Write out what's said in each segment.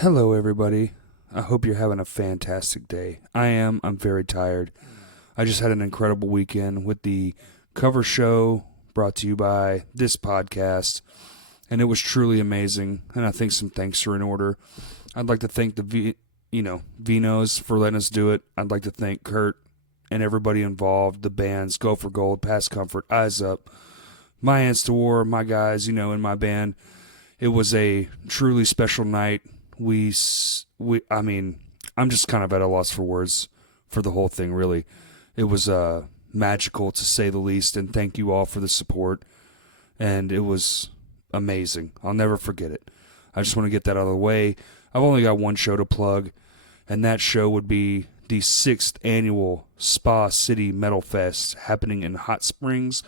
Hello, everybody. I hope you're having a fantastic day. I am. I'm very tired. I just had an incredible weekend with the cover show brought to you by this podcast, and it was truly amazing. And I think some thanks are in order. I'd like to thank the Vinos for letting us do it. I'd like to thank Kurt and everybody involved, the bands, Go for Gold, Past Comfort, Eyes Up, My Hands to War, my guys, in my band. It was a truly special night. I'm just kind of at a loss for words for the whole thing, really. It was magical, to say the least, and thank you all for the support. And it was amazing. I'll never forget it. I just want to get that out of the way. I've only got one show to plug, and that show would be the 6th annual Spa City Metal Fest happening in Hot Springs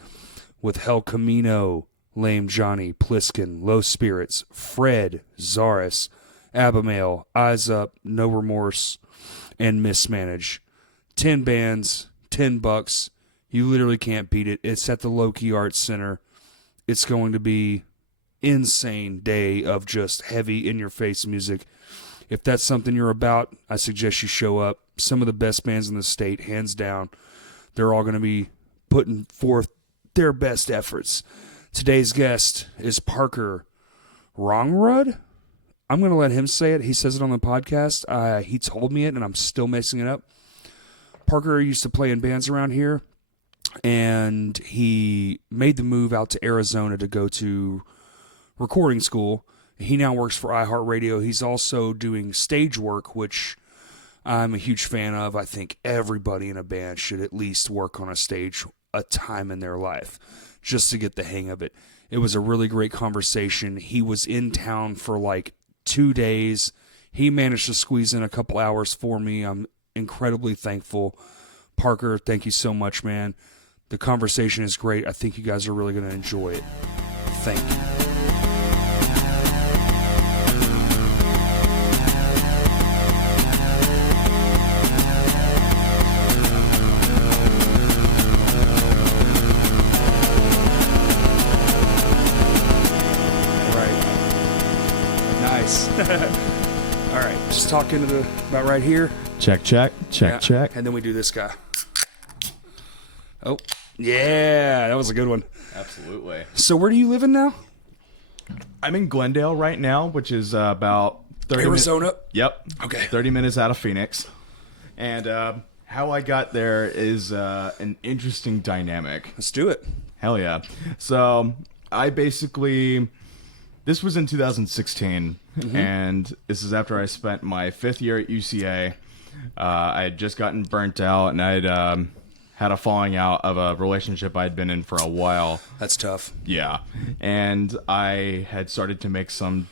with Hell Camino, Lame Johnny, Pliskin, Low Spirits, Fred, Zaris, Abimail, Eyes Up, No Remorse, and Mismanage. 10 bands, $10. You literally can't beat it. It's at the Loki Arts Center. It's going to be insane day of just heavy in-your-face music. If that's something you're about, I suggest you show up. Some of the best bands in the state, hands down. They're all going to be putting forth their best efforts. Today's guest is Parker Rognrud. I'm going to let him say it. He says it on the podcast. He told me it, and I'm still messing it up. Parker used to play in bands around here, and he made the move out to Arizona to go to recording school. He now works for iHeartRadio. He's also doing stage work, which I'm a huge fan of. I think everybody in a band should at least work on a stage a time in their life just to get the hang of it. It was a really great conversation. He was in town for like 2 days. He managed to squeeze in a couple hours for me. I'm incredibly thankful. Parker, thank you so much, man. The conversation is great. I think you guys are really going to enjoy it. Thank you. All right, just talk into about right here. Check. And then we do this guy. Oh, yeah, that was a good one. Absolutely. So where do you live in now? I'm in Glendale right now, which is about 30 Arizona? Yep. Okay. 30 minutes out of Phoenix. And how I got there is an interesting dynamic. Let's do it. Hell yeah. So I basically... This was in 2016, and this is after I spent my 5th year at UCA. I had just gotten burnt out, and I'd had a falling out of a relationship I'd been in for a while. That's tough. Yeah. And I had started to make some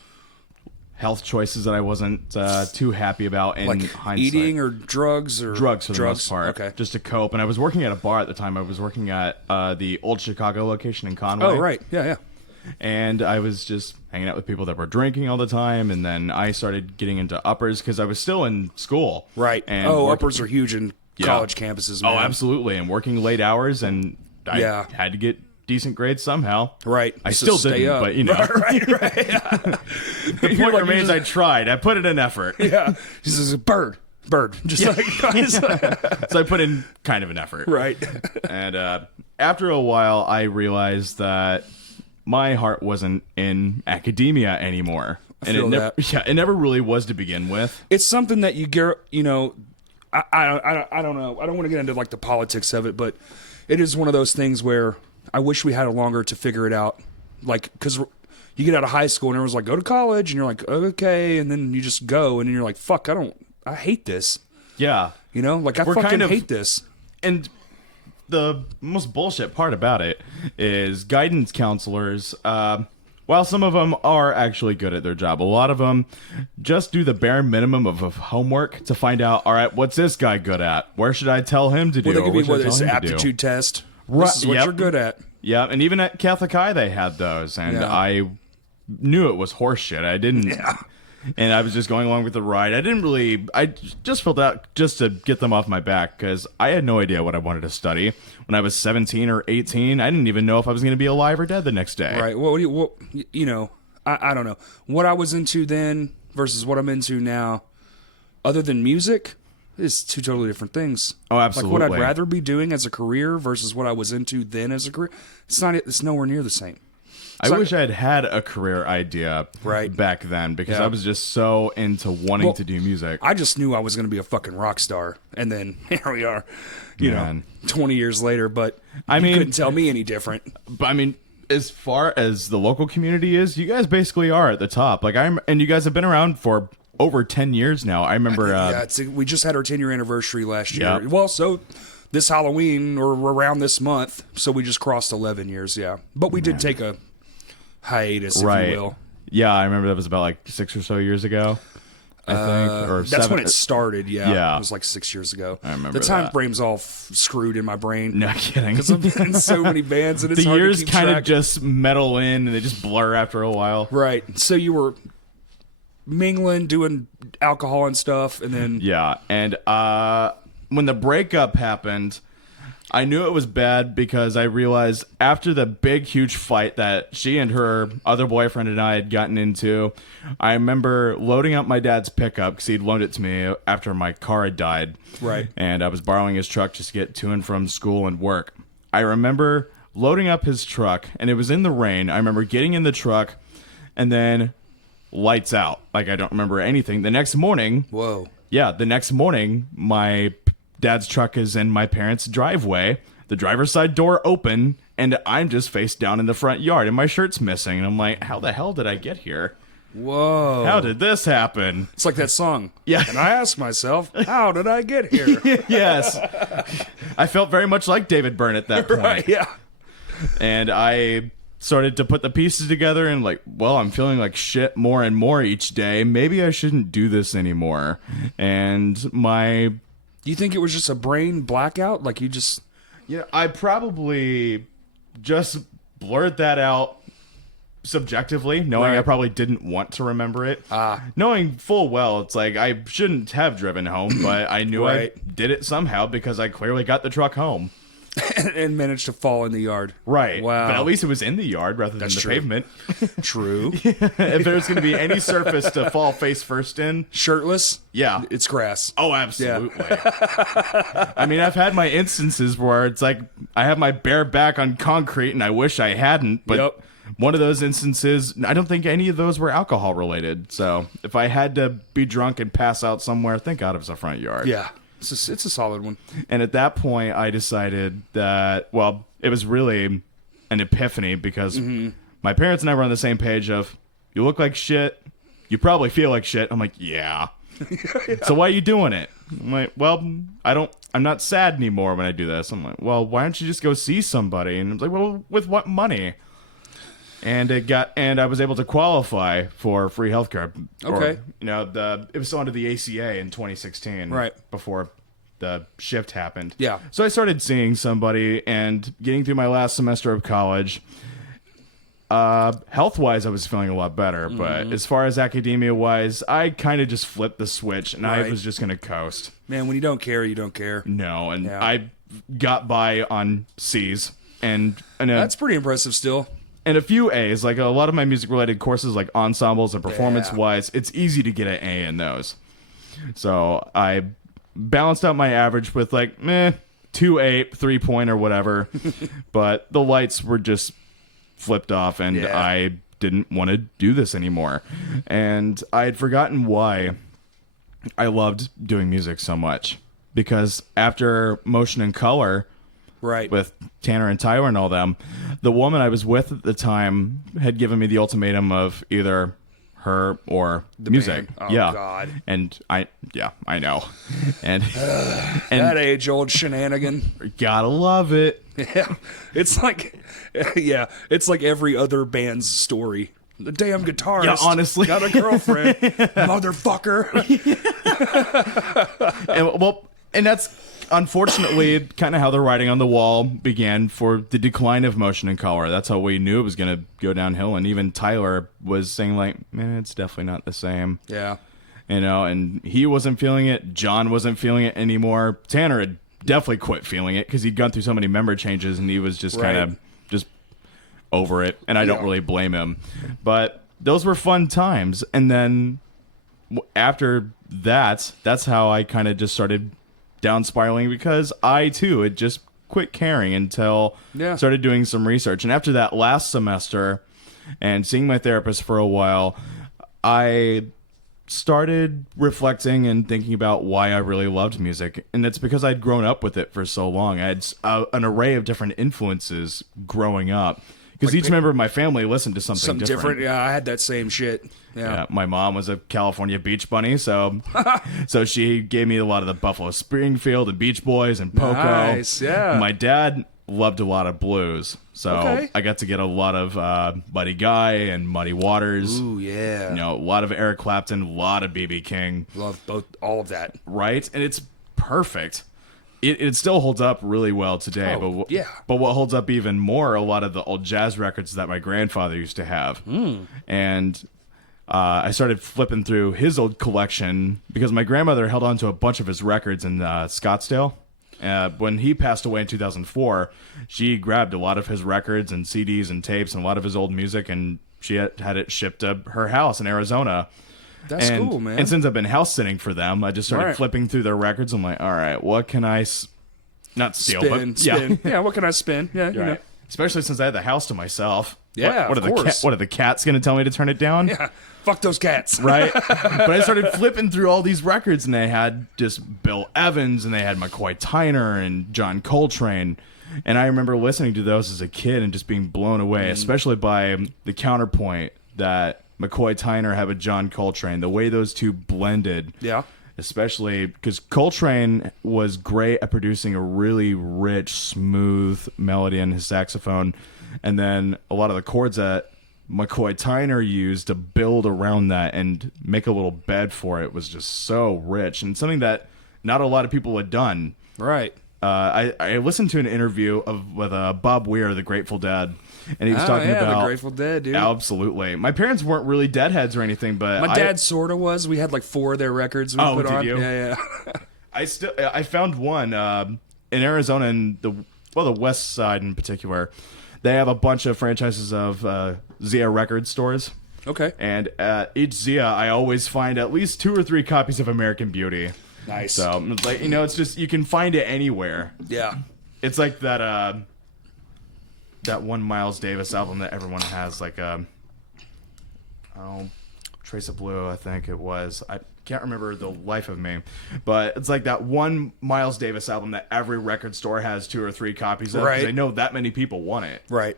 health choices that I wasn't too happy about in hindsight. Eating or drugs? Drugs for the most part. Okay. Just to cope. And I was working at a bar at the time. I was working at the old Chicago location in Conway. Oh, right. Yeah. And I was just hanging out with people that were drinking all the time, and then I started getting into uppers because I was still in school. Right. And uppers are huge in college campuses, man. Oh, absolutely. And working late hours, and I had to get decent grades somehow. Right. I still didn't, up. But you know. Right. The point remains I tried. I put it in effort. Yeah. This is a bird. Just So I put in kind of an effort. Right. And after a while, I realized that my heart wasn't in academia anymore. It never really was to begin with. It's something that you get, I don't know. I don't want to get into like the politics of it, but it is one of those things where I wish we had longer to figure it out. Like, because you get out of high school and everyone's like, go to college, and you're like, okay, and then you just go, and then you're like, fuck, I hate this. Yeah. I fucking hate this. And the most bullshit part about it is guidance counselors, while some of them are actually good at their job, a lot of them just do the bare minimum of homework to find out, all right, what's this guy good at? Where should I tell him to do? Well, they give you whether it's an aptitude test. This is what you're good at. Yeah, and even at Catholic High they had those, and I knew it was horseshit. I didn't... Yeah. And I was just going along with the ride. I just filled out just to get them off my back because I had no idea what I wanted to study. When I was 17 or 18, I didn't even know if I was going to be alive or dead the next day. Right. Well, I don't know. What I was into then versus what I'm into now, other than music, is two totally different things. Oh, absolutely. Like what I'd rather be doing as a career versus what I was into then as a career. It's nowhere near the same. I wish I had a career idea back then because I was just so into wanting to do music. I just knew I was going to be a fucking rock star. And then here we are, you know, 20 years later. But you couldn't tell me any different. But I mean, as far as the local community is, you guys basically are at the top. And you guys have been around for over 10 years now. I remember. We just had our 10-year anniversary last year. Yeah. Well, so this Halloween or around this month. So we just crossed 11 years. Yeah. But we did take a hiatus, if you will. Yeah, I remember that was about like 6 or so years ago, I think. Or that's 7. when it started, yeah. It was like 6 years ago. I remember the time frame's all screwed in my brain. No kidding. Because I've been in so many bands and it's the hard years to keep kind track. of just metal in and they just blur after a while. Right. So you were mingling, doing alcohol and stuff, and then... Yeah, and when the breakup happened, I knew it was bad because I realized after the big, huge fight that she and her other boyfriend and I had gotten into, I remember loading up my dad's pickup because he'd loaned it to me after my car had died. Right. And I was borrowing his truck just to get to and from school and work. I remember loading up his truck, and it was in the rain. I remember getting in the truck, and then lights out. Like, I don't remember anything. The next morning... Whoa. Yeah, the next morning, my dad's truck is in my parents' driveway, the driver's side door open, and I'm just face down in the front yard, and my shirt's missing. And I'm like, how the hell did I get here? Whoa. How did this happen? It's like that song. Yeah. And I ask myself, how did I get here? Yes. I felt very much like David Byrne at that point. Right, yeah. And I started to put the pieces together and like, well, I'm feeling like shit more and more each day. Maybe I shouldn't do this anymore. And my... Do you think it was just a brain blackout? Like you just... Yeah, I probably just blurred that out subjectively, knowing I probably didn't want to remember it. Knowing full well, it's like I shouldn't have driven home, but I knew I did it somehow because I clearly got the truck home. and managed to fall in the yard. Right. Wow. But at least it was in the yard rather than the pavement. True. If there's going to be any surface to fall face first in. Shirtless? Yeah. It's grass. Oh, absolutely. Yeah. I mean, I've had my instances where it's like I have my bare back on concrete and I wish I hadn't, but one of those instances, I don't think any of those were alcohol related. So if I had to be drunk and pass out somewhere, thank God it was a front yard. Yeah. It's a solid one. And at that point, I decided that, well, it was really an epiphany because my parents and I were on the same page of, you look like shit, you probably feel like shit. I'm like, yeah. So why are you doing it? I'm like, well, I'm not sad anymore when I do this. I'm like, well, why don't you just go see somebody? And I was like, well, with what money? And I was able to qualify for free healthcare. Okay. It was still under the ACA in 2016. Right. Before the shift happened. Yeah. So I started seeing somebody and getting through my last semester of college. Health-wise, I was feeling a lot better. But as far as academia-wise, I kind of just flipped the switch and I was just going to coast. Man, when you don't care, you don't care. No. And I got by on C's. And that's pretty impressive still. And a few A's, like a lot of my music-related courses, like ensembles and performance-wise, it's easy to get an A in those. So I balanced out my average with like, 2.8, 3-point or whatever. But the lights were just flipped off, and I didn't want to do this anymore. And I had forgotten why I loved doing music so much. Because after Motion and Color... Right. With Tanner and Tyler and all them, the woman I was with at the time had given me the ultimatum of either her or the music. Band. Oh, God. And I know. And that age-old shenanigan. Gotta love it. Yeah. It's like every other band's story. The damn guitarist honestly. got a girlfriend, motherfucker. And that's unfortunately kind of how the writing on the wall began for the decline of Motion and Color. That's how we knew it was going to go downhill. And even Tyler was saying like, man, it's definitely not the same. Yeah. And he wasn't feeling it. John wasn't feeling it anymore. Tanner had definitely quit feeling it because he'd gone through so many member changes and he was just kind of just over it. And I don't really blame him. But those were fun times. And then after that's how I kind of just started down spiraling, because I too had just quit caring until started doing some research. And after that last semester and seeing my therapist for a while, I started reflecting and thinking about why I really loved music. And it's because I'd grown up with it for so long. I had an array of different influences growing up. Because each member of my family listened to something different. Yeah, I had that same shit. Yeah. My mom was a California beach bunny, so so she gave me a lot of the Buffalo Springfield and Beach Boys and Poco. Nice, yeah. My dad loved a lot of blues, so I got to get a lot of Buddy Guy and Muddy Waters. Ooh, yeah. You know, a lot of Eric Clapton, a lot of B.B. King. Love all of that. Right? And it's perfect. It still holds up really well today, but what holds up even more, a lot of the old jazz records that my grandfather used to have. And I started flipping through his old collection because my grandmother held on to a bunch of his records in Scottsdale. When he passed away in 2004, she grabbed a lot of his records and CDs and tapes and a lot of his old music, and she had it shipped to her house in Arizona. That's cool, man. And since I've been house sitting for them, I just started flipping through their records. I'm like, all right, what can I not steal, spin. Yeah, what can I spin? Yeah, you know. Especially since I had the house to myself. Yeah, what are the cats going to tell me to turn it down? Yeah, fuck those cats. Right? But I started flipping through all these records, and they had just Bill Evans, and they had McCoy Tyner and John Coltrane. And I remember listening to those as a kid and just being blown away, especially by the counterpoint that McCoy Tyner had with John Coltrane, the way those two blended. Yeah. Especially because Coltrane was great at producing a really rich, smooth melody on his saxophone. And then a lot of the chords that McCoy Tyner used to build around that and make a little bed for it was just so rich, and something that not a lot of people had done. Right. I listened to an interview with Bob Weir, the Grateful Dead, and he was talking about the Grateful Dead, dude. Absolutely. My parents weren't really Deadheads or anything, but my dad sort of was. We had like 4 of their records we put on. You? Yeah. I found one in Arizona, in the West Side in particular. They have a bunch of franchises of Zia record stores. Okay. And at each Zia, I always find at least 2 or 3 copies of American Beauty. Nice. So it's like, it's just, you can find it anywhere. Yeah. It's like that one Miles Davis album that everyone has, like Trace of Blue, I think it was. I can't remember the life of me, but it's like that one Miles Davis album that every record store has 2 or 3 copies of, because they know that many people want it. Right.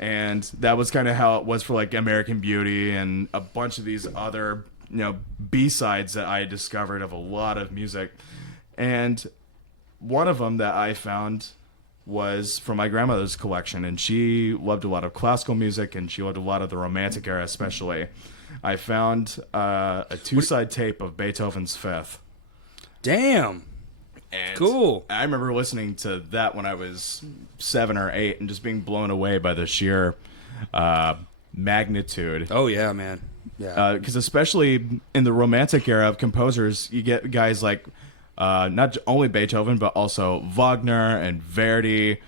And that was kind of how it was for like American Beauty and a bunch of these other B-sides that I discovered of a lot of music. And one of them that I found was from my grandmother's collection, and she loved a lot of classical music, and she loved a lot of the Romantic era especially. I found a 2-side tape of Beethoven's Fifth. Damn. And cool. I remember listening to that when I was 7 or 8 and just being blown away by the sheer magnitude. Oh, yeah, man. Yeah. Because especially in the Romantic era of composers, you get guys like not only Beethoven, but also Wagner and Verdi,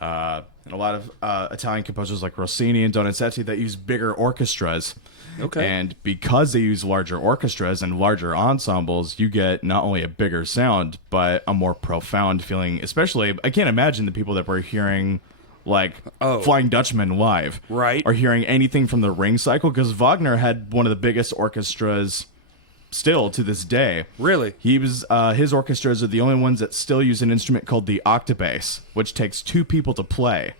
and a lot of Italian composers like Rossini and Donizetti that use bigger orchestras. Okay. And because they use larger orchestras and larger ensembles, you get not only a bigger sound, but a more profound feeling. Especially, I can't imagine the people that were hearing like Flying Dutchman live, right, or hearing anything from the Ring Cycle, because Wagner had one of the biggest orchestras still to this day. Really? He was his orchestras are the only ones that still use an instrument called the octabass, which takes 2 people to play.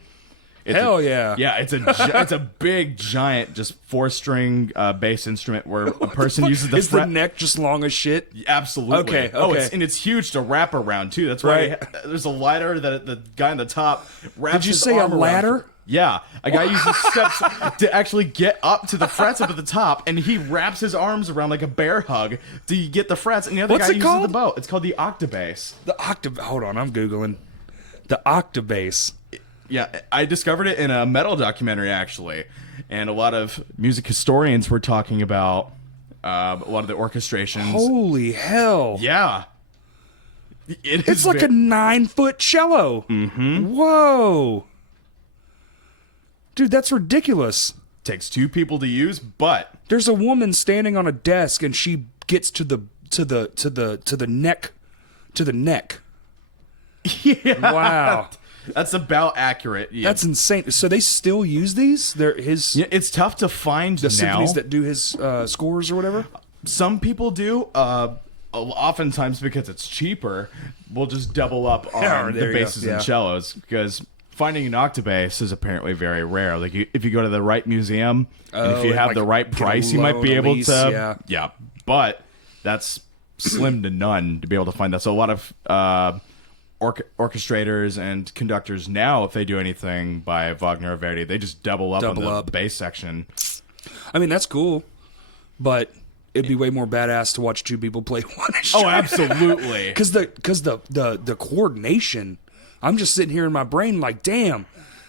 Hell yeah. Yeah, it's a big, giant, just 4-string bass instrument where a person uses the Is the neck just long as shit? Absolutely. Okay. Oh, it's huge to wrap around, too. That's right. There's a ladder that the guy on the top wraps his arm around. Did you say a ladder? Yeah. A guy uses steps to actually get up to the frets up at the top, and he wraps his arms around like a bear hug to get the frets, and the other guy uses the bow. It's called the octabass. Hold on, I'm Googling. The octabass. Yeah, I discovered it in a metal documentary, actually. And a lot of music historians were talking about a lot of the orchestrations. Holy hell. Yeah. It's like a 9-foot cello. Mm-hmm. Whoa. Dude, that's ridiculous. takes two people to use, but there's a woman standing on a desk and she gets to the neck. Yeah. Wow. That's about accurate. Yeah. That's insane. So they still use these? Yeah, it's tough to find the now. symphonies that do his scores or whatever? Some people do. Oftentimes, because it's cheaper, we'll just double up on the basses and cellos, because finding an octobass is apparently very rare. Like if you go to the right museum and if you have the right price, you might be able to. Yeah, but that's slim to none to be able to find that. So a lot of orchestrators and conductors now, if they do anything by Wagner or Verdi, they just double up on the bass section. I mean, that's cool, but it'd be way more badass to watch two people play one instrument. Oh, absolutely. Because the coordination, I'm just sitting here in my brain like, damn,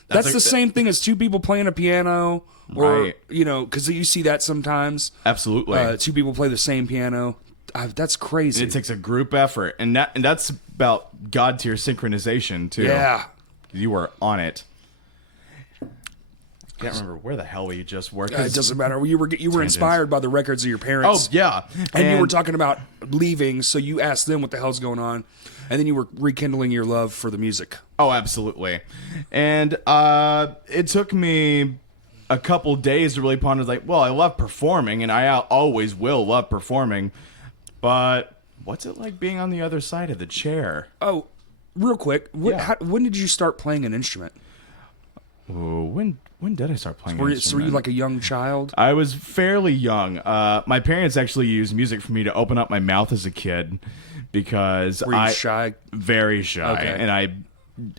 that's the same thing as two people playing a piano, or right. Because you see that sometimes. Absolutely. Two people play the same piano. That's crazy. And it takes a group effort, and that's about God tier synchronization too. Yeah, you were on it. Can't remember where the hell we just were. It doesn't matter. You were inspired by the records of your parents. Oh yeah, and you were talking about leaving, so you asked them what the hell's going on, and then you were rekindling your love for the music. Oh, absolutely. And it took me a couple days to really ponder. Like, well, I love performing, and I always will love performing, but what's it like being on the other side of the chair? Oh, real quick, when did you start playing an instrument? Oh, when did I start playing? Were you like a young child? I was fairly young. My parents actually used music for me to open up my mouth as a kid, because were you shy? Very shy, okay. And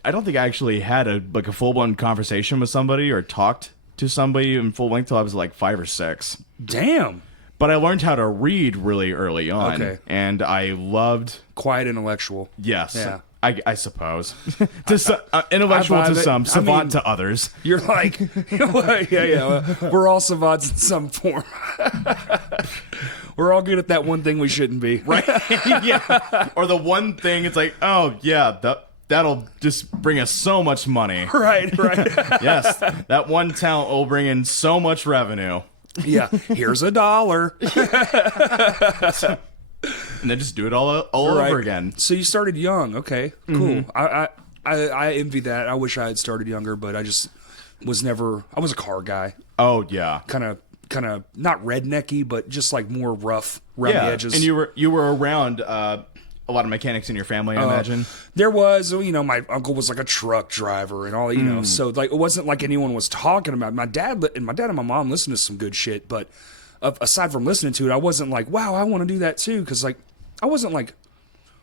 I don't think I actually had a full blown conversation with somebody or talked to somebody in full length till I was like 5 or 6. Damn. But I learned how to read really early on, and I loved quiet intellectual. Yes. Yeah. I suppose. Intellectual to some, savant to others. You're like, we're all savants in some form. We're all good at that one thing we shouldn't be. Right? Yeah. Or the one thing, it's like, oh, yeah, that'll just bring us so much money. Right. Yes, that one talent will bring in so much revenue. Yeah, here's $1. And then just do it all over again. So you started young. Okay, cool. Mm-hmm. I envy that. I wish I had started younger, but I just was never. I was a car guy. Oh yeah, kind of not rednecky, but just like more rough around the edges. And you were around a lot of mechanics in your family, I imagine. There was, my uncle was like a truck driver and all, so like it wasn't like anyone was talking about it. My dad and my mom listened to some good shit, but aside from listening to it, I wasn't like, wow, I want to do that too, because like I wasn't like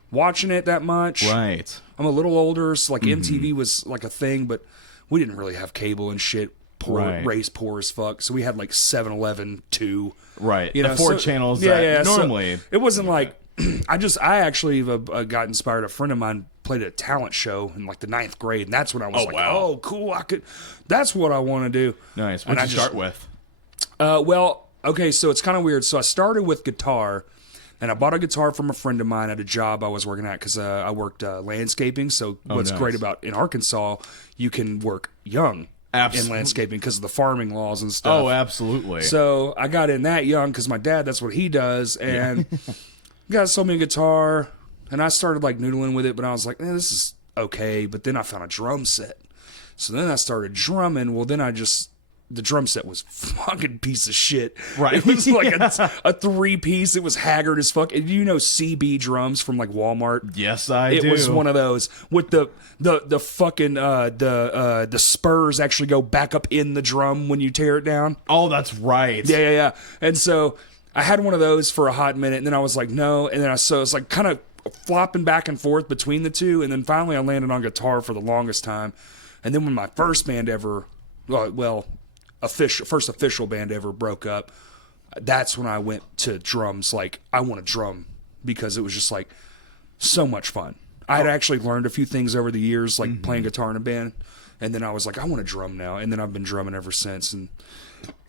watching it that much. Right. I'm a little older, so like MTV was like a thing, but we didn't really have cable and shit. Raised poor as fuck, so we had like 7-Eleven 2. Right. The 4 channels. Normally, so it wasn't like. I actually got inspired. A friend of mine played at a talent show in like the 9th grade, and that's when I was oh, cool, that's what I want to do. Nice. What did you start with? Well, okay, so it's kind of weird. So I started with guitar, and I bought a guitar from a friend of mine at a job I was working at, because I worked landscaping. So what's great about in Arkansas, you can work young. Absolutely. In landscaping because of the farming laws and stuff. Oh, absolutely. So I got in that young because my dad, that's what he does, and guys sold me a guitar, and I started like noodling with it, but I was like, this is okay. But then I found a drum set. So then I started drumming. Well, then the drum set was fucking piece of shit. Right. It was like a 3-piece. It was haggard as fuck. And you know CB drums from like Walmart? Yes, I do. It was one of those with the fucking the spurs actually go back up in the drum when you tear it down. Oh, that's right. Yeah. And so I had one of those for a hot minute, and then I was like, no. And then so it's like kind of flopping back and forth between the two. And then finally I landed on guitar for the longest time. And then when my first band ever, first official band ever broke up, that's when I went to drums. Like, I want to drum because it was just like so much fun. I had actually learned a few things over the years, like playing guitar in a band. And then I was like, I want to drum now. And then I've been drumming ever since. And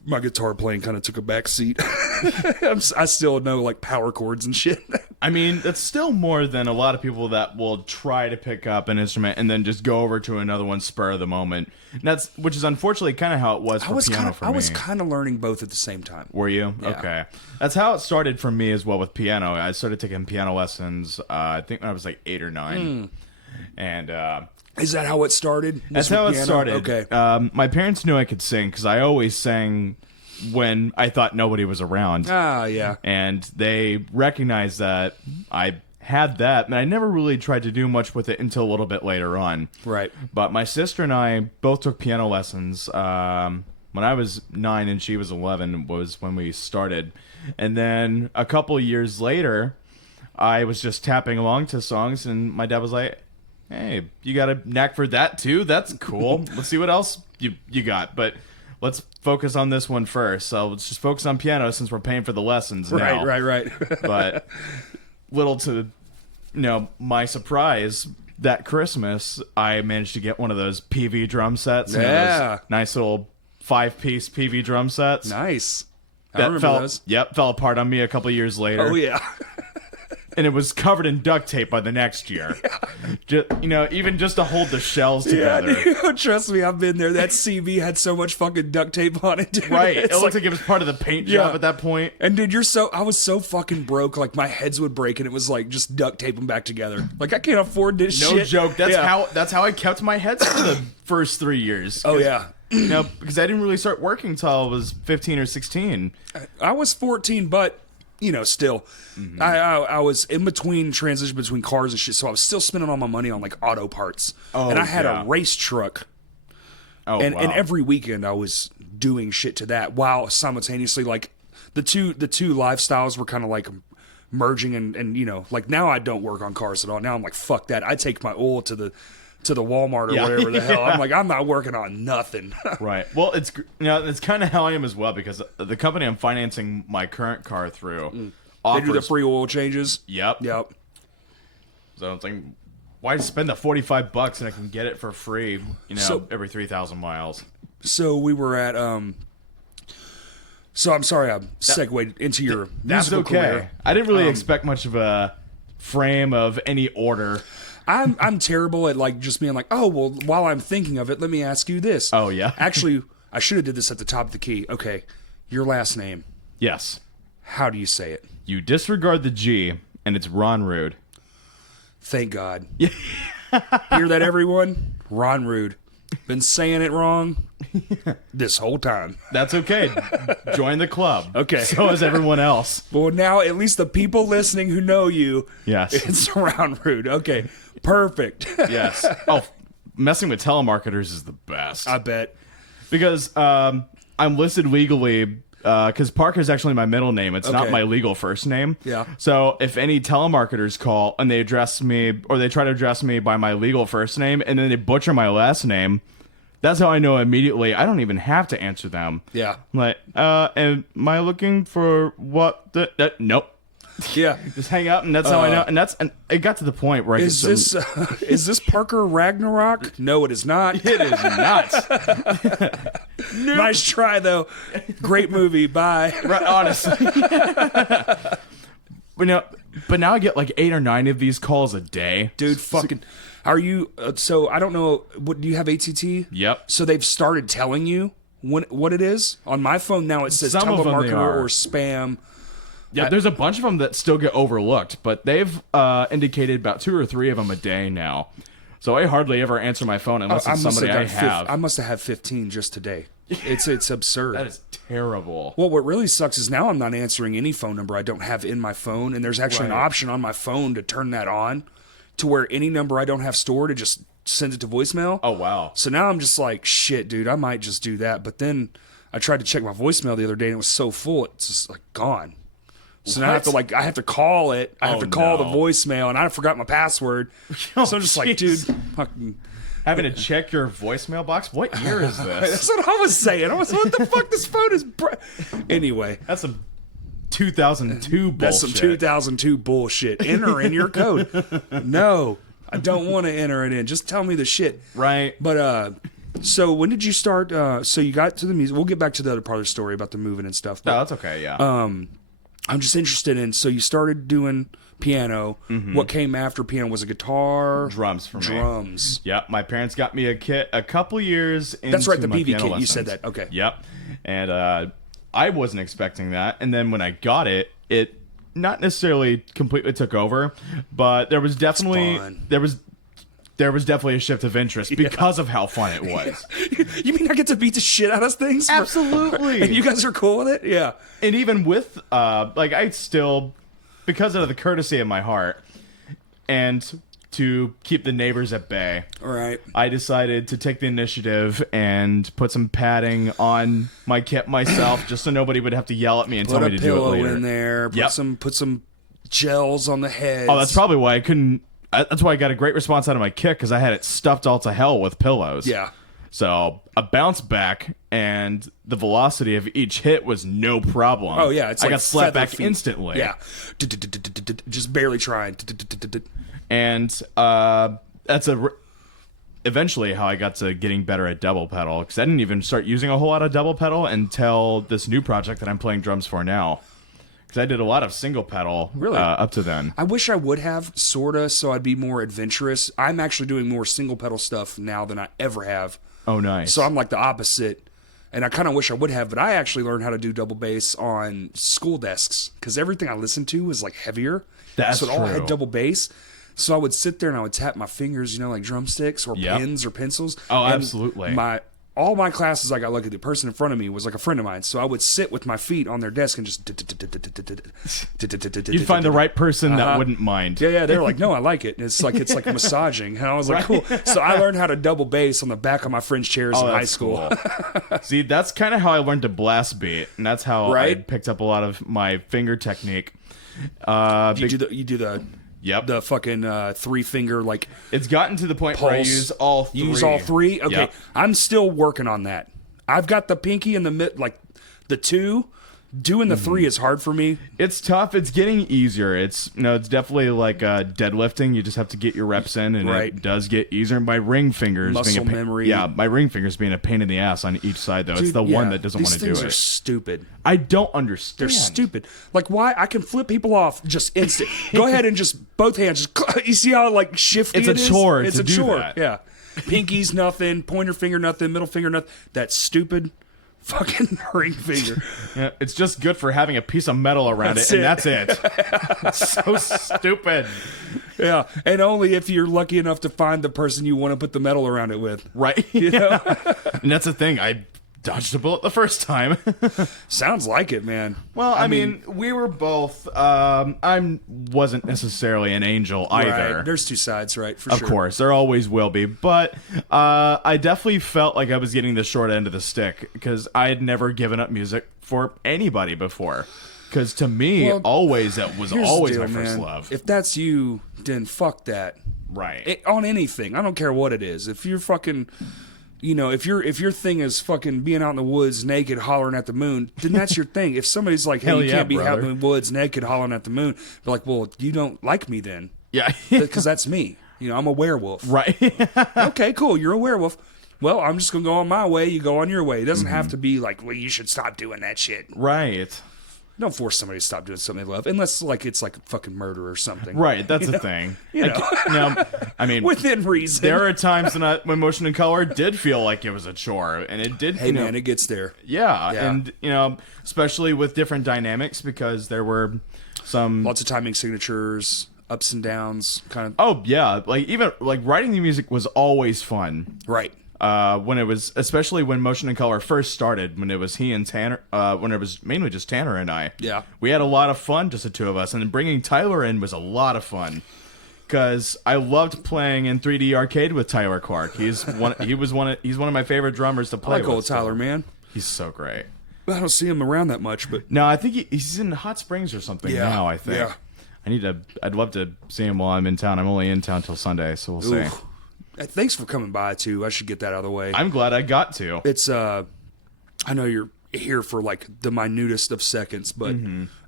my guitar playing kind of took a back seat. I still know like power chords and shit. I mean, that's still more than a lot of people that will try to pick up an instrument and then just go over to another one spur of the moment. And which is unfortunately kind of how it was for piano for me. I was kind of learning both at the same time. Were you? Yeah. Okay. That's how it started for me as well with piano. I started taking piano lessons, I think when I was like 8 or 9. And is that how it started? That's how it started. Okay. My parents knew I could sing because I always sang when I thought nobody was around. Ah, yeah. And they recognized that I had that, and I never really tried to do much with it until a little bit later on. Right. But my sister and I both took piano lessons. When I was 9 and she was 11 was when we started. And then a couple years later, I was just tapping along to songs, and my dad was like, hey, you got a knack for that too? That's cool. Let's see what else you got. But let's focus on this one first. So let's just focus on piano since we're paying for the lessons now. Right. But little to my surprise, that Christmas, I managed to get one of those PV drum sets. Yeah. Nice little 5-piece PV drum sets. Nice. I That remember those. fell apart on me a couple years later. Oh, yeah. And it was covered in duct tape by the next year. Even just to hold the shells together. Yeah, dude, trust me, I've been there. That CV had so much fucking duct tape on it, dude. Right. It It's looked like it was part of the paint job at that point. And dude, I was so fucking broke, like my heads would break and it was like just duct tape them back together. Like I can't afford this shit. No joke. That's how I kept my heads for the first 3 years. Oh yeah. Because I didn't really start working until I was 15 or 16. I was 14, but still, I was in between transition between cars and shit, so I was still spending all my money on like auto parts. Oh, and I had yeah. a race truck, Oh, and wow. every weekend I was doing shit to that while simultaneously like the two lifestyles were kind of like merging and like now I don't work on cars at all. Now I'm like fuck that. I take my oil to the Walmart or whatever the hell. I'm like, I'm not working on nothing. Right. Well, it's kind of how I am as well because the company I'm financing my current car through offers. They do the free oil changes. Yep. So it's like, why spend the $45 and I can get it for free? Every 3,000 miles. So we were at So I'm sorry I segued into your musical career. I didn't really expect much of a frame of any order. I'm terrible at like just being like, oh well, while I'm thinking of it, let me ask you this. Oh yeah. Actually, I should have did this at the top of the key. Okay, your last name. Yes. How do you say it? You disregard the G, and it's Rognrud. Thank God. Yeah. Hear that, everyone? Rognrud. Been saying it wrong this whole time. That's okay. Join the club. Okay. So is everyone else. Well, now at least the people listening who know you, yes, it's Rognrud. Okay, perfect. Yes. Oh, messing with telemarketers is the best. I bet. Because I'm listed legally. Because Parker's actually my middle name. It's not my legal first name. Yeah. So if any telemarketers call and they address me or they try to address me by my legal first name and then they butcher my last name, that's how I know immediately. I don't even have to answer them. Yeah. I'm like, am I looking for what? Nope. Yeah. Just hang up, and that's how I know. And it got to the point where is this Parker Ragnarok? No, it is not. It is not. Nope. Nice try though. Great movie. Bye. Right, honestly. But now I get like 8 or 9 of these calls a day, dude. Fucking. Are you? So I don't know. What do you have? ATT? Yep. So they've started telling you what it is on my phone now. It says telemarketer or spam. Yeah, there's a bunch of them that still get overlooked, but they've indicated about 2 or 3 of them a day now. So I hardly ever answer my phone unless it's somebody I have. I must have had 15 just today. It's absurd. That is terrible. Well, what really sucks is now I'm not answering any phone number I don't have in my phone, and there's actually an option on my phone to turn that on, to where any number I don't have stored, it just sends it to voicemail. Oh wow! So now I'm just like, shit, dude, I might just do that. But then I tried to check my voicemail the other day, and it was so full, it's just like gone. So now I have to call it. I have to call the voicemail, and I forgot my password. So I'm just like, dude, fucking having to check your voicemail box. What year is this? That's what I was saying. I was, what the fuck? This phone is. Anyway, that's some 2002 bullshit. That's some 2002 bullshit. Enter in your code. No, I don't want to enter it in. Just tell me the shit. Right. But So when did you start? So you got to the music. We'll get back to the other part of the story about the moving and stuff. No, that's okay. Yeah. I'm just interested in. So you started doing piano. What came after piano? Was it guitar? Drums for me. Drums. Yep. My parents got me a kit a couple years into That's right, the my BB piano kit. lessons. You said that. Okay. Yep. And I wasn't expecting that. And then when I got it, it not necessarily completely took over, but there was definitely there was definitely a shift of interest because of how fun it was. You mean I get to beat the shit out of things? Absolutely. And you guys are cool with it? Yeah. And even with, I still, because of the courtesy of my heart, and to keep the neighbors at bay, Right. I decided to take the initiative and put some padding on my kit myself, just so nobody would have to yell at me and tell me to do it later. Put a pillow in there. Put some gels on the head. Oh, that's probably why I couldn't. That's why I got a great response out of my kit, because I had it stuffed all to hell with pillows. Yeah. So a bounce back and the velocity of each hit was no problem. Oh yeah, it's like I got slapped back feet. instantly. Yeah. Just barely trying. And that's eventually how I got to getting better at double pedal, because I didn't even start using a whole lot of double pedal until this new project that I'm playing drums for now. Because I did a lot of single pedal up to then. I wish I would have, sorta, so I'd be more adventurous. I'm actually doing more single pedal stuff now than I ever have. Oh, nice. So I'm like the opposite. And I kind of wish I would have, but I actually learned how to do double bass on school desks, because everything I listened to was like heavier. That's so it all true. had double bass. So I would sit there and I would tap my fingers, like drumsticks or pens or pencils. Oh, and absolutely. All my classes, I got lucky. The person in front of me was like a friend of mine, so I would sit with my feet on their desk and just. You'd find the right person that wouldn't mind. Yeah, they were like, "No, I like it." And it's like massaging, and I was like, "Cool." So I learned how to double bass on the back of my friends' chairs in high school. Cool. See, that's kind of how I learned to blast beat, and that's how I picked up a lot of my finger technique. You do the. Yep. The fucking 3-finger It's gotten to the point pulse. where I use all three. Use all three? Okay. Yep. I'm still working on that. I've got the pinky and the 2. Doing the 3 is hard for me. It's tough. It's getting easier. It's definitely like deadlifting. You just have to get your reps in, and it does get easier. My ring fingers Muscle memory. Yeah, my ring fingers being a pain in the ass on each side, though. Dude, it's the one that doesn't want to do it. These things are stupid. I don't understand. They're stupid. Like, why? I can flip people off just instant. Go ahead and just both hands. Just you see how shifty it's it a is? chore. It's to a do chore. that. Yeah. Pinky's nothing. Pointer finger nothing. Middle finger nothing. That stupid fucking ring finger. Yeah, it's just good for having a piece of metal around and that's it. It's so stupid. Yeah, and only if you're lucky enough to find the person you want to put the metal around it with. Right. You know? And that's the thing. I dodged a bullet the first time. Sounds like it, man. Well, I mean, we were both. I wasn't necessarily an angel either. Right. There's two sides, right? For of sure. course, there always will be. But I definitely felt like I was getting the short end of the stick, because I had never given up music for anybody before. Because to me, always that was always deal, my first man. love. If that's you, then fuck that. Right. On anything, I don't care what it is. If you're fucking. If your thing is fucking being out in the woods naked hollering at the moon, then that's your thing. If somebody's like, hey, you can't be out in the woods naked hollering at the moon, be like, well, you don't like me then. Yeah. Because that's me. I'm a werewolf. Right. Okay, cool. You're a werewolf. Well, I'm just going to go on my way. You go on your way. It doesn't have to be like, well, you should stop doing that shit. Right. Don't force somebody to stop doing something they love, unless it's like fucking murder or something. Right, that's the thing. I mean, within reason. There are times when Motion and Color did feel like it was a chore, and it did. Hey, man, it gets there. Yeah, and especially with different dynamics, because there were some lots of timing signatures, ups and downs, kind of. Oh yeah, even writing the music was always fun. Right. When it was, especially when Motion and Color first started, when it was he and Tanner, when it was mainly just Tanner and I. Yeah. We had a lot of fun, just the two of us, and then bringing Tyler in was a lot of fun, because I loved playing in 3D Arcade with Tyler Clark. He's one of my favorite drummers to play I like with. old Tyler, man. He's so great. I don't see him around that much, but no, I think he's in Hot Springs or something now. I think. Yeah. I'd love to see him while I'm in town. I'm only in town till Sunday, so we'll see. Thanks for coming by too. I should get that out of the way. I'm glad I got to. It's I know you're here for the minutest of seconds, but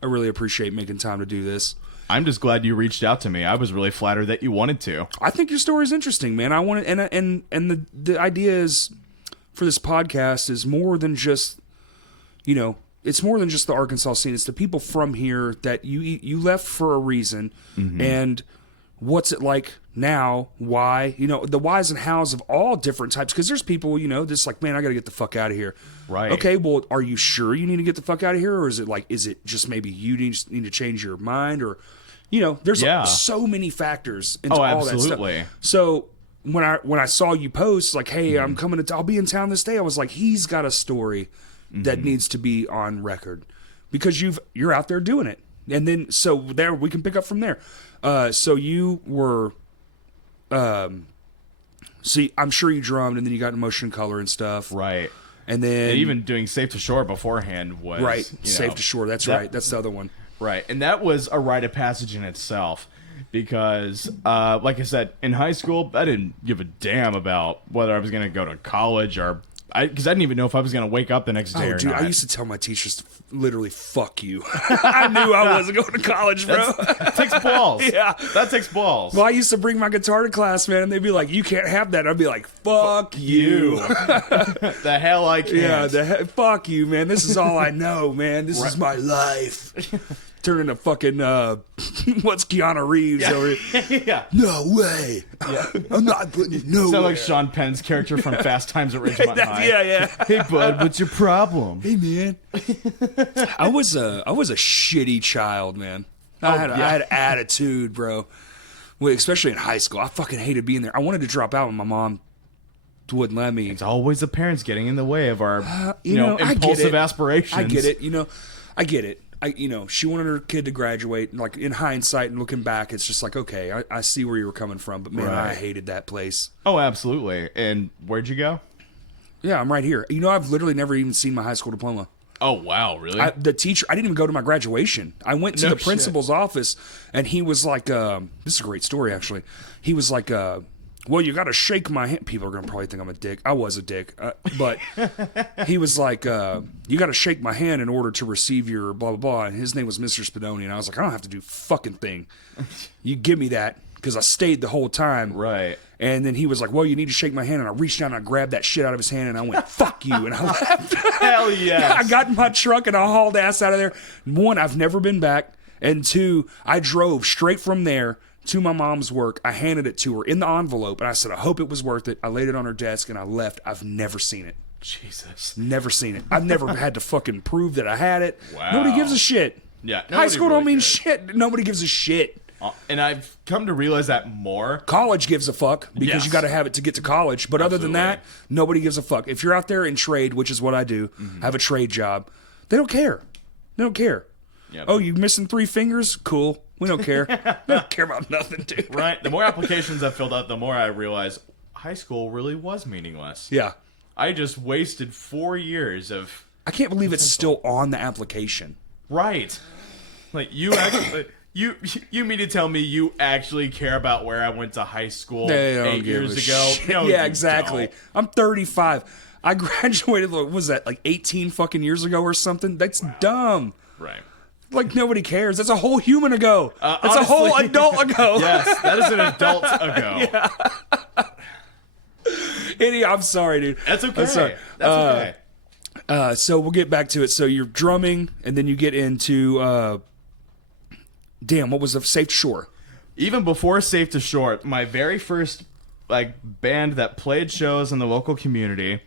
I really appreciate making time to do this. I'm just glad you reached out to me. I was really flattered that you wanted to. I think your story is interesting, man. I want it, and the idea is, for this podcast is more than just, it's more than just the Arkansas scene. It's the people from here that you left for a reason, and what's it like now? Why? The whys and hows of all different types. Because there's people, that's like, man, I got to get the fuck out of here. Right. Okay, well, are you sure you need to get the fuck out of here? Or is it just maybe you need to change your mind? Or, there's so many factors into all that stuff. So when I saw you post, like, hey, I'll be in town this day, I was like, he's got a story that needs to be on record. Because you're out there doing it. And then, so there, we can pick up from there. So you were, see, I'm sure you drummed, and then you got in motion color and stuff. Right. And then... And even doing Safe to Shore beforehand was... Right, Safe to Shore, that's right. That's the other one. Right, and that was a rite of passage in itself. Because, like I said, in high school, I didn't give a damn about whether I was going to go to college or... Because I didn't even know if I was going to wake up the next day or not. I used to tell my teachers to literally fuck you. I knew I wasn't going to college, bro. That takes balls. Yeah. That takes balls. Well, I used to bring my guitar to class, man, and they'd be like, you can't have that. I'd be like, fuck you. The hell I can't. Yeah, fuck you, man. This is all I know, man. This is my life. Turn into fucking, what's Keanu Reeves over here? Yeah. No way. Yeah. I'm not putting it nowhere. Sound like Sean Penn's character from Fast Times at Ridgemont High. Yeah. Hey, bud, what's your problem? Hey, man. I was a shitty child, man. I had attitude, bro. Well, especially in high school. I fucking hated being there. I wanted to drop out, and my mom wouldn't let me. It's always the parents getting in the way of our, I impulsive aspirations. I get it. I get it. She wanted her kid to graduate. Like, in hindsight and looking back, it's just like, okay, I see where you were coming from. But, man, I hated that place. Oh, absolutely. And where'd you go? Yeah, I'm right here. I've literally never even seen my high school diploma. Oh, wow, really? The teacher, I didn't even go to my graduation. I went to the principal's office, and he was like, this is a great story, actually. He was like, well, you got to shake my hand. People are going to probably think I'm a dick. I was a dick. But he was like, you got to shake my hand in order to receive your blah, blah, blah. And his name was Mr. Spadoni. And I was like, I don't have to do fucking thing. You give me that, because I stayed the whole time. Right. And then he was like, well, you need to shake my hand. And I reached down and I grabbed that shit out of his hand and I went, fuck you. And I left. Hell yes. I got in my truck and I hauled ass out of there. One, I've never been back. And two, I drove straight from there to my mom's work. I handed it to her in the envelope, and I said, I hope it was worth it. I laid it on her desk, and I left. I've never seen it. Jesus. Never seen it. I've never had to fucking prove that I had it. Wow. Nobody gives a shit. Yeah. High school don't mean shit. Nobody gives a shit. And I've come to realize that more. College gives a fuck, because you got to have it to get to college. But other than that, nobody gives a fuck. If you're out there in trade, which is what I do, have a trade job, they don't care. They don't care. Yeah, oh, you missing 3 fingers? Cool. We don't care. We don't care about nothing, dude. Right. The more applications I've filled out, the more I realize high school really was meaningless. Yeah. I just wasted 4 years of... I can't believe it's still on the application. Right. Like, you actually... You mean to tell me you actually care about where I went to high school 8 years ago? No, yeah, exactly. Don't. I'm 35. I graduated, what was that, like 18 fucking years ago or something? That's dumb. Right. Like, nobody cares. That's a whole human ago. That's honestly, a whole adult ago. Yes, that is an adult ago. Yeah. I'm sorry, dude. That's okay. That's okay. So we'll get back to it. So you're drumming, and then you get into... damn, what was the Safe to Shore? Even before Safe to Shore, my very first band that played shows in the local community...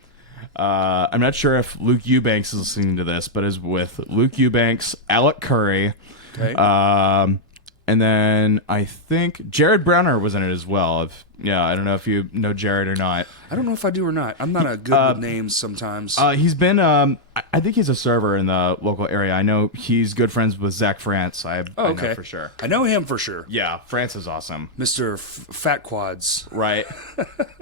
I'm not sure if Luke Eubanks is listening to this, but is with Luke Eubanks, Alec Curry, okay. And then I think Jared Browner was in it as well. I don't know if you know Jared or not. I don't know if I do or not. I'm not good with names sometimes. He's been, I think he's a server in the local area. I know he's good friends with Zach France. I know for sure. I know him for sure. Yeah, France is awesome. Mr. Fat Quads. Right.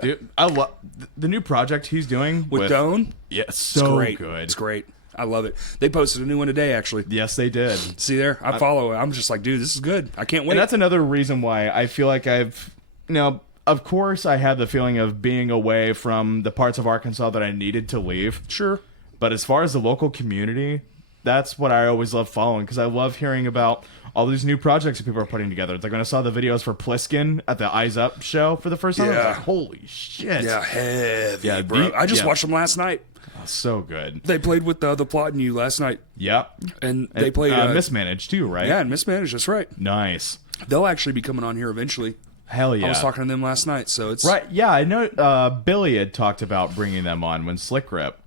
Dude, I love the new project he's doing. With Doan? Yeah, so great. Good. It's great. I love it. They posted a new one today, actually. Yes, they did. See there? I follow it. I'm just like, dude, this is good. I can't wait. And that's another reason why I feel like of course I had the feeling of being away from the parts of Arkansas that I needed to leave. Sure. But as far as the local community, that's what I always love following, because I love hearing about all these new projects that people are putting together. It's like when I saw the videos for Pliskin at the Eyes Up show for the first time, I was like, holy shit. Yeah, heavy, bro. I just watched them last night. Oh, so good. They played with the Plot and You last night. Yep. And they played... Mismanaged, too, right? Yeah, and Mismanaged, that's right. Nice. They'll actually be coming on here eventually. Hell yeah. I was talking to them last night, so it's... Right, yeah, I know Billy had talked about bringing them on when Slick Grip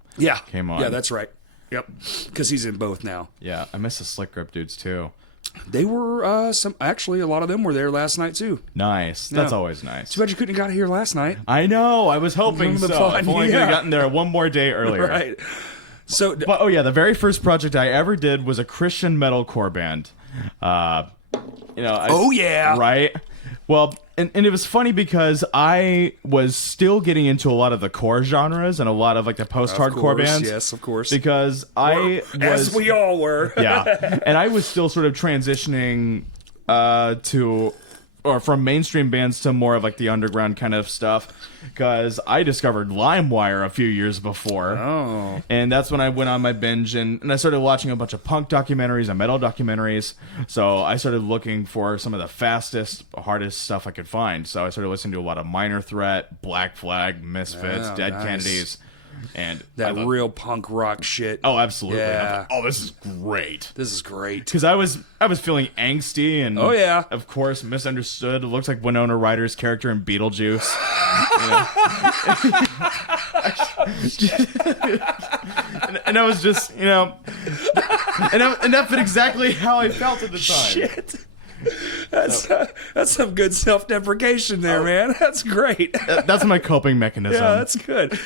came on. Yeah, that's right. Yep, because he's in both now. Yeah, I miss the Slick Grip dudes, too. They were, actually, a lot of them were there last night, too. Nice. That's always nice. Too bad you couldn't have got here last night. I know, I was hoping so. I've only could have gotten there one more day earlier. Right. So, but, the very first project I ever did was a Christian metalcore band. Right? Well, and it was funny because I was still getting into a lot of the core genres and a lot of like the post-hardcore bands. Yes, of course. Because I was... As we all were. Yeah. And I was still sort of transitioning from mainstream bands to more of like the underground kind of stuff, because I discovered LimeWire a few years before. Oh. And that's when I went on my binge and I started watching a bunch of punk documentaries and metal documentaries. So I started looking for some of the fastest, hardest stuff I could find. So I started listening to a lot of Minor Threat, Black Flag, Misfits, Dead Kennedys. And that real punk rock shit. Oh, absolutely. Yeah. Oh, this is great. This is great. Because I was feeling angsty and of course misunderstood. It looks like Winona Ryder's character in Beetlejuice. and I was just, and that fit exactly how I felt at the time. Shit. That's some good self-deprecation there, man. That's great. That's my coping mechanism. Yeah, that's good.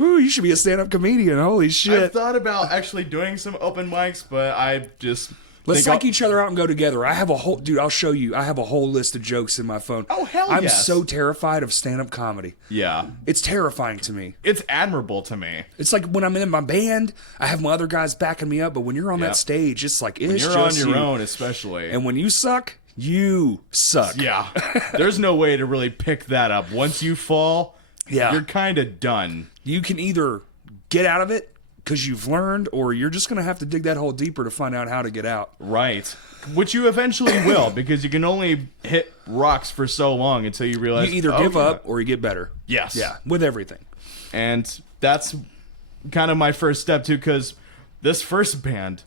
Ooh, you should be a stand-up comedian. Holy shit. I thought about actually doing some open mics, but I just... Let's psych each other out and go together. I have a whole... Dude, I'll show you. I have a whole list of jokes in my phone. Oh, hell I'm yes. so terrified of stand-up comedy. Yeah. It's terrifying to me. It's admirable to me. It's like when I'm in my band, I have my other guys backing me up, but when you're on that stage, it's like, it's you're just on your you. own, especially. And when you suck, you suck. Yeah. There's no way to really pick that up. Once you fall, you're kind of done. You can either get out of it because you've learned, or you're just going to have to dig that hole deeper to find out how to get out. Right. Which you eventually will, because you can only hit rocks for so long until you realize... You either give up or you get better. Yes. Yeah, with everything. And that's kind of my first step, too, because this first band,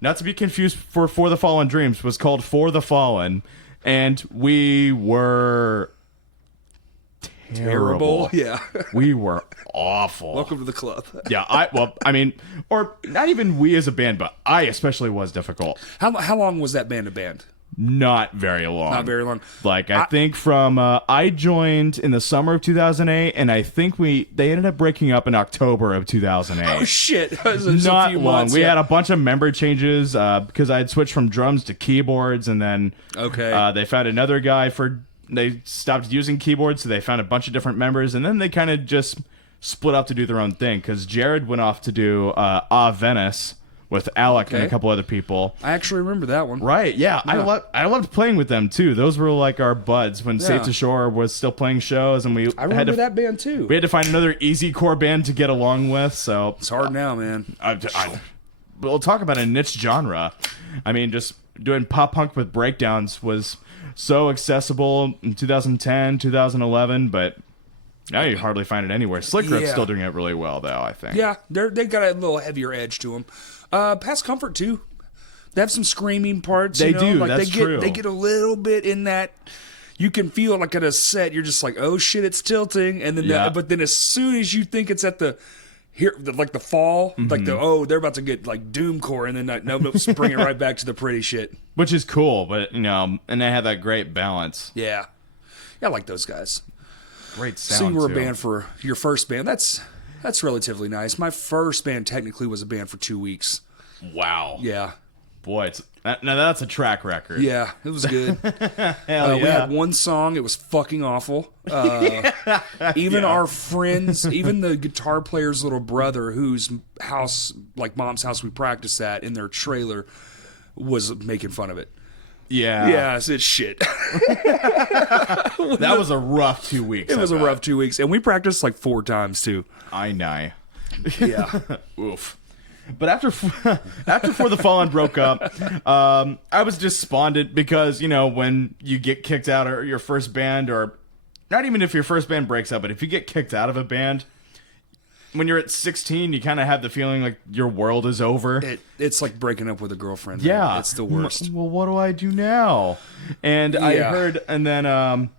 not to be confused for the Fallen Dreams, was called For the Fallen, and we were... terrible. Yeah. We were awful. Welcome to the club. Yeah, or not even we as a band, but I especially was difficult. How long was that band a band? Not very long. Not very long. Like, I think from, I joined in the summer of 2008, and I think they ended up breaking up in October of 2008. Oh, shit. It was Not a few long. months, We had a bunch of member changes, because I had switched from drums to keyboards, and then they found another guy they stopped using keyboards, so they found a bunch of different members, and then they kind of just split up to do their own thing, because Jared went off to do Venice with Alec and a couple other people. I actually remember that one. Right, yeah. I loved playing with them, too. Those were like our buds when Safe to Shore was still playing shows, and I remember that band, too. We had to find another easy core band to get along with, so... It's hard now, man. We'll talk about a niche genre. I mean, just doing pop punk with breakdowns was so accessible in 2010, 2011, but now you hardly find it anywhere. Slick Grip's still doing it really well, though, I think. Yeah, they got a little heavier edge to them. Past Comfort, too. They have some screaming parts. They do, like that's true. They get a little bit in that... You can feel like at a set, you're just like, oh, shit, it's tilting. And then but then as soon as you think it's at the... like the fall, like they're about to get like doomcore, and then nope, bring it right back to the pretty shit, which is cool. But and they have that great balance. Yeah, I like those guys. Great sound. So you were a band for your first band. That's relatively nice. My first band technically was a band for 2 weeks. Wow. Yeah. Boy, now that's a track record. Yeah, it was good. Hell we had one song. It was fucking awful. Even our friends, even the guitar player's little brother, whose house, like mom's house we practiced at, in their trailer, was making fun of it. Yeah. Yeah, it's shit. That was a rough 2 weeks. It was a rough 2 weeks. And we practiced like 4 times, too. I know. Yeah. Oof. But after For the Fallen broke up, I was despondent because, when you get kicked out of your first band, or not even if your first band breaks up, but if you get kicked out of a band, when you're at 16, you kind of have the feeling like your world is over. It's like breaking up with a girlfriend. Yeah. Man. It's the worst. Well, what do I do now? And I heard, and then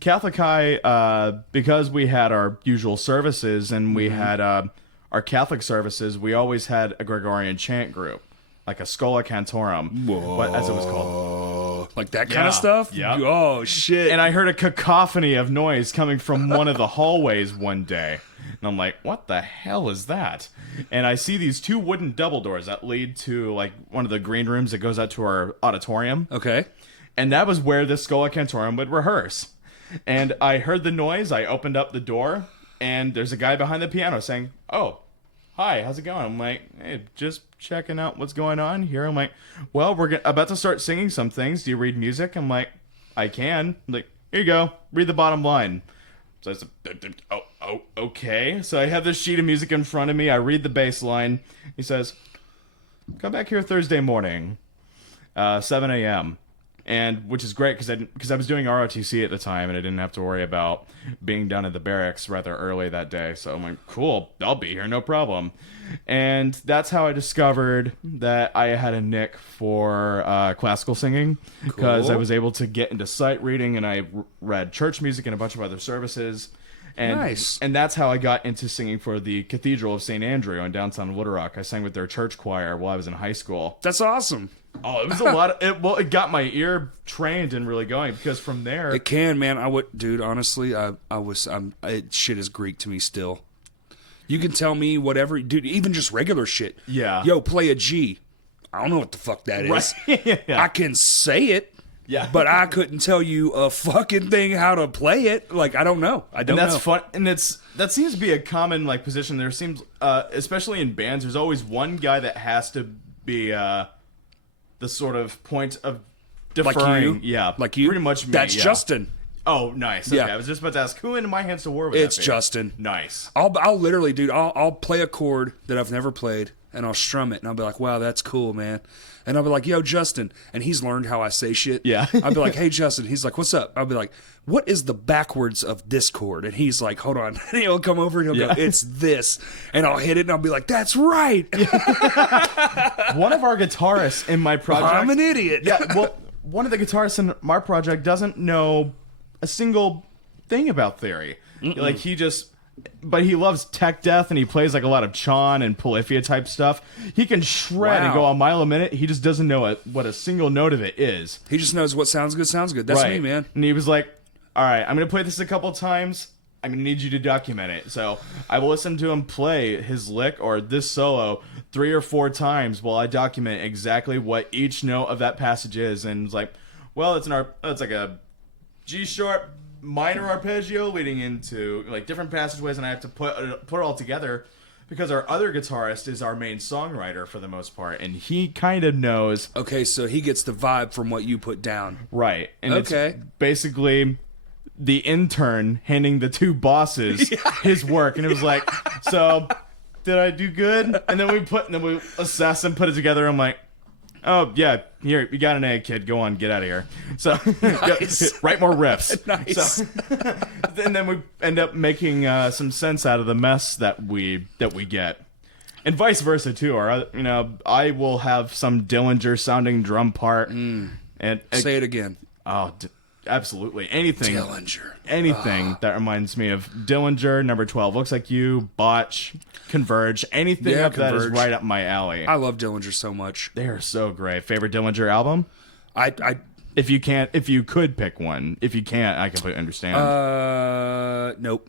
Catholic High, because we had our usual services and we had our Catholic services, we always had a Gregorian chant group, like a Schola Cantorum, as it was called. Like that kind of stuff? Yeah. Oh, shit. And I heard a cacophony of noise coming from one of the hallways one day. And I'm like, what the hell is that? And I see these two wooden double doors that lead to like one of the green rooms that goes out to our auditorium. Okay. And that was where the Schola Cantorum would rehearse. And I heard the noise. I opened up the door, and there's a guy behind the piano saying, "Oh, hi, how's it going?" I'm like, "Hey, just checking out what's going on here." I'm like, "Well, we're about to start singing some things. Do you read music?" I'm like, "I can." I'm like, "Here you go. Read the bottom line." So I said, okay. So I have this sheet of music in front of me. I read the bass line. He says, "Come back here Thursday morning, 7 a.m." And which is great because I was doing ROTC at the time and I didn't have to worry about being down at the barracks rather early that day. So I'm like, cool, I'll be here, no problem. And that's how I discovered that I had a knack for classical singing, because I was able to get into sight reading, and I read church music and a bunch of other services. And, nice. And that's how I got into singing for the Cathedral of St. Andrew in downtown Little Rock. I sang with their church choir while I was in high school. That's awesome. Oh, it was a lot of it got my ear trained and really going, because from there it can, man. Honestly, shit is Greek to me still. You can tell me whatever, dude, even just regular shit. Yeah. Yo, play a G. I don't know what the fuck that is. Right. Yeah. I can say it. Yeah. But I couldn't tell you a fucking thing how to play it. Like, I don't know. I don't know. And that's fun. And that seems to be a common like position. There seems, especially in bands, there's always one guy that has to be the sort of point of deferring. Like you? Yeah. Like you? Pretty much me. That's Justin. Oh, nice. Okay. Yeah. I was just about to ask, who in My Hands to War with It's that be? Justin. Nice. I'll literally, dude, I'll play a chord that I've never played, and I'll strum it, and I'll be like, wow, that's cool, man. And I'll be like, yo, Justin. And he's learned how I say shit. Yeah. I'll be like, hey, Justin. He's like, what's up? I'll be like, what is the backwards of this chord? And he's like, hold on. And he'll come over and he'll go, it's this. And I'll hit it, and I'll be like, that's right. One of our guitarists in my project. I'm an idiot. Yeah, well, one of the guitarists in my project doesn't know a single thing about theory. Like, but he loves tech death, and he plays like a lot of Chon and Polyphia type stuff. He can shred and go a mile a minute. He just doesn't know what a single note of it is. He just knows what sounds good sounds good. That's me, man. And he was like, all right, I'm going to play this a couple times. I'm going to need you to document it. So I will listen to him play his lick or this solo 3 or 4 times while I document exactly what each note of that passage is. And it's like, well, it's like a G sharp minor arpeggio leading into like different passageways, and I have to put it all together, because our other guitarist is our main songwriter for the most part, and he kind of knows. Okay, so he gets the vibe from what you put down. Right. And it's basically the intern handing the two bosses his work, and it was like, so did I do good? And then we assess and put it together. I'm like, oh, yeah, here, you got an A, kid. Go on, get out of here. So, write more riffs. Nice. So, and then we end up making some sense out of the mess that we get. And vice versa, too. Or, I will have some Dillinger-sounding drum part. And Say it again. Oh, absolutely. Anything. Dillinger. Anything that reminds me of Dillinger, Number 12, Looks Like You, Botch, Converge. Anything of that is right up my alley. I love Dillinger so much. They are so great. Favorite Dillinger album? If you could pick one. If you can't, I completely understand. Nope.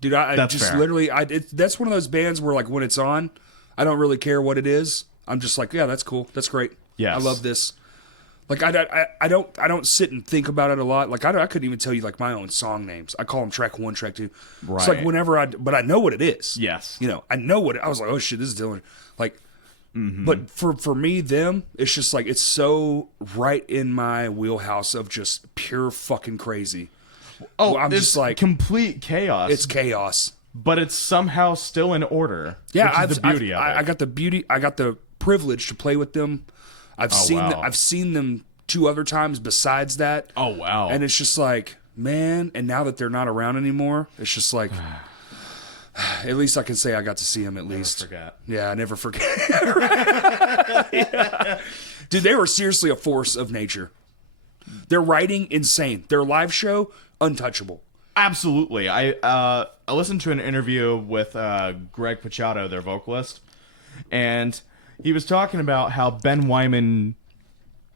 Dude, that's just fair. Literally, that's one of those bands where, like, when it's on, I don't really care what it is. I'm just like, yeah, that's cool. That's great. Yes. I love this. Like, I don't sit and think about it a lot. Like, I couldn't even tell you, like, my own song names. I call them track 1, track 2. Right. It's like whenever but I know what it is. Yes. I know what I was like, oh shit, this is Dylan. Like, but for me, it's just like, it's so right in my wheelhouse of just pure fucking crazy. Oh, I'm it's just like complete chaos. It's chaos. but it's somehow still in order. Yeah, which is the beauty of it. I got the beauty. I got the privilege to play with them. I've seen them 2 other times besides that. Oh wow! And it's just like, man. And now that they're not around anymore, it's just like, at least I can say I got to see them at least. Forget. Yeah, I never forget. Yeah. Dude, they were seriously a force of nature. Their writing, insane. Their live show, untouchable. Absolutely. I listened to an interview with Greg Pachado, their vocalist, and he was talking about how Ben Wyman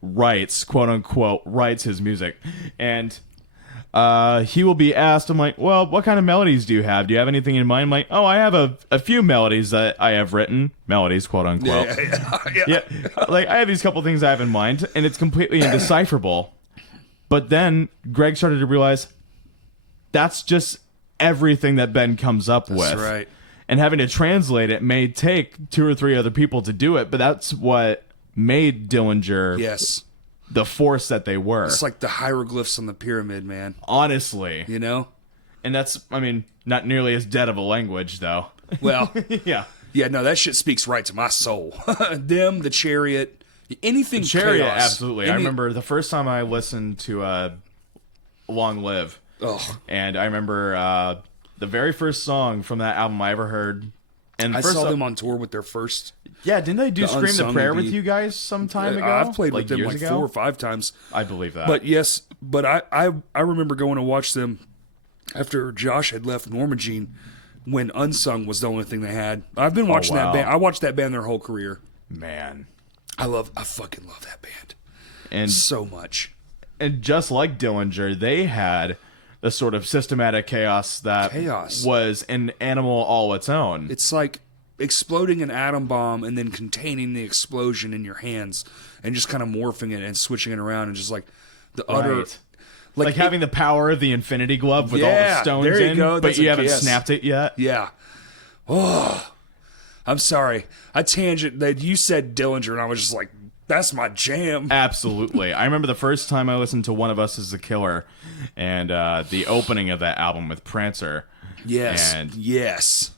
writes, quote unquote, writes his music. And he will be asked, I'm like, well, what kind of melodies do you have? Do you have anything in mind? I'm like, oh, I have a few melodies that I have written. Melodies, quote unquote. Yeah. Like, I have these couple things I have in mind, and it's completely indecipherable. But then Greg started to realize that's just everything that Ben comes up with. That's right. And having to translate it may take 2 or 3 other people to do it, but that's what made Dillinger the force that they were. It's like the hieroglyphs on the pyramid, man. Honestly. You know? And that's, I mean, not nearly as dead of a language, though. Well, yeah. Yeah, no, that shit speaks right to my soul. Them, the Chariot, anything Chariot, chaos. absolutely. I remember the first time I listened to Long Live. Oh. And I remember the very first song from that album I ever heard. And I saw them on tour with their first. Yeah, didn't they do Scream the Prayer EP. with you guys some time ago? I've played with them years like ago? 4 or 5 times. I believe that. But yes, but I remember going to watch them after Josh had left Normagene when Unsung was the only thing they had. I've been watching that band. I watched that band their whole career. Man. I fucking love that band. And so much. And just like Dillinger, they had a sort of systematic chaos that was an animal all its own. It's like exploding an atom bomb and then containing the explosion in your hands and just kind of morphing it and switching it around and just like the utter... Like having the power of the Infinity Glove with all the stones there you in, go. but you haven't snapped it yet. Yeah. Oh, I'm sorry. I tangent that you said Dillinger, and I was just like, that's my jam. Absolutely. I remember the first time I listened to One of Us is the Killer, and the opening of that album with Prancer. Yes. And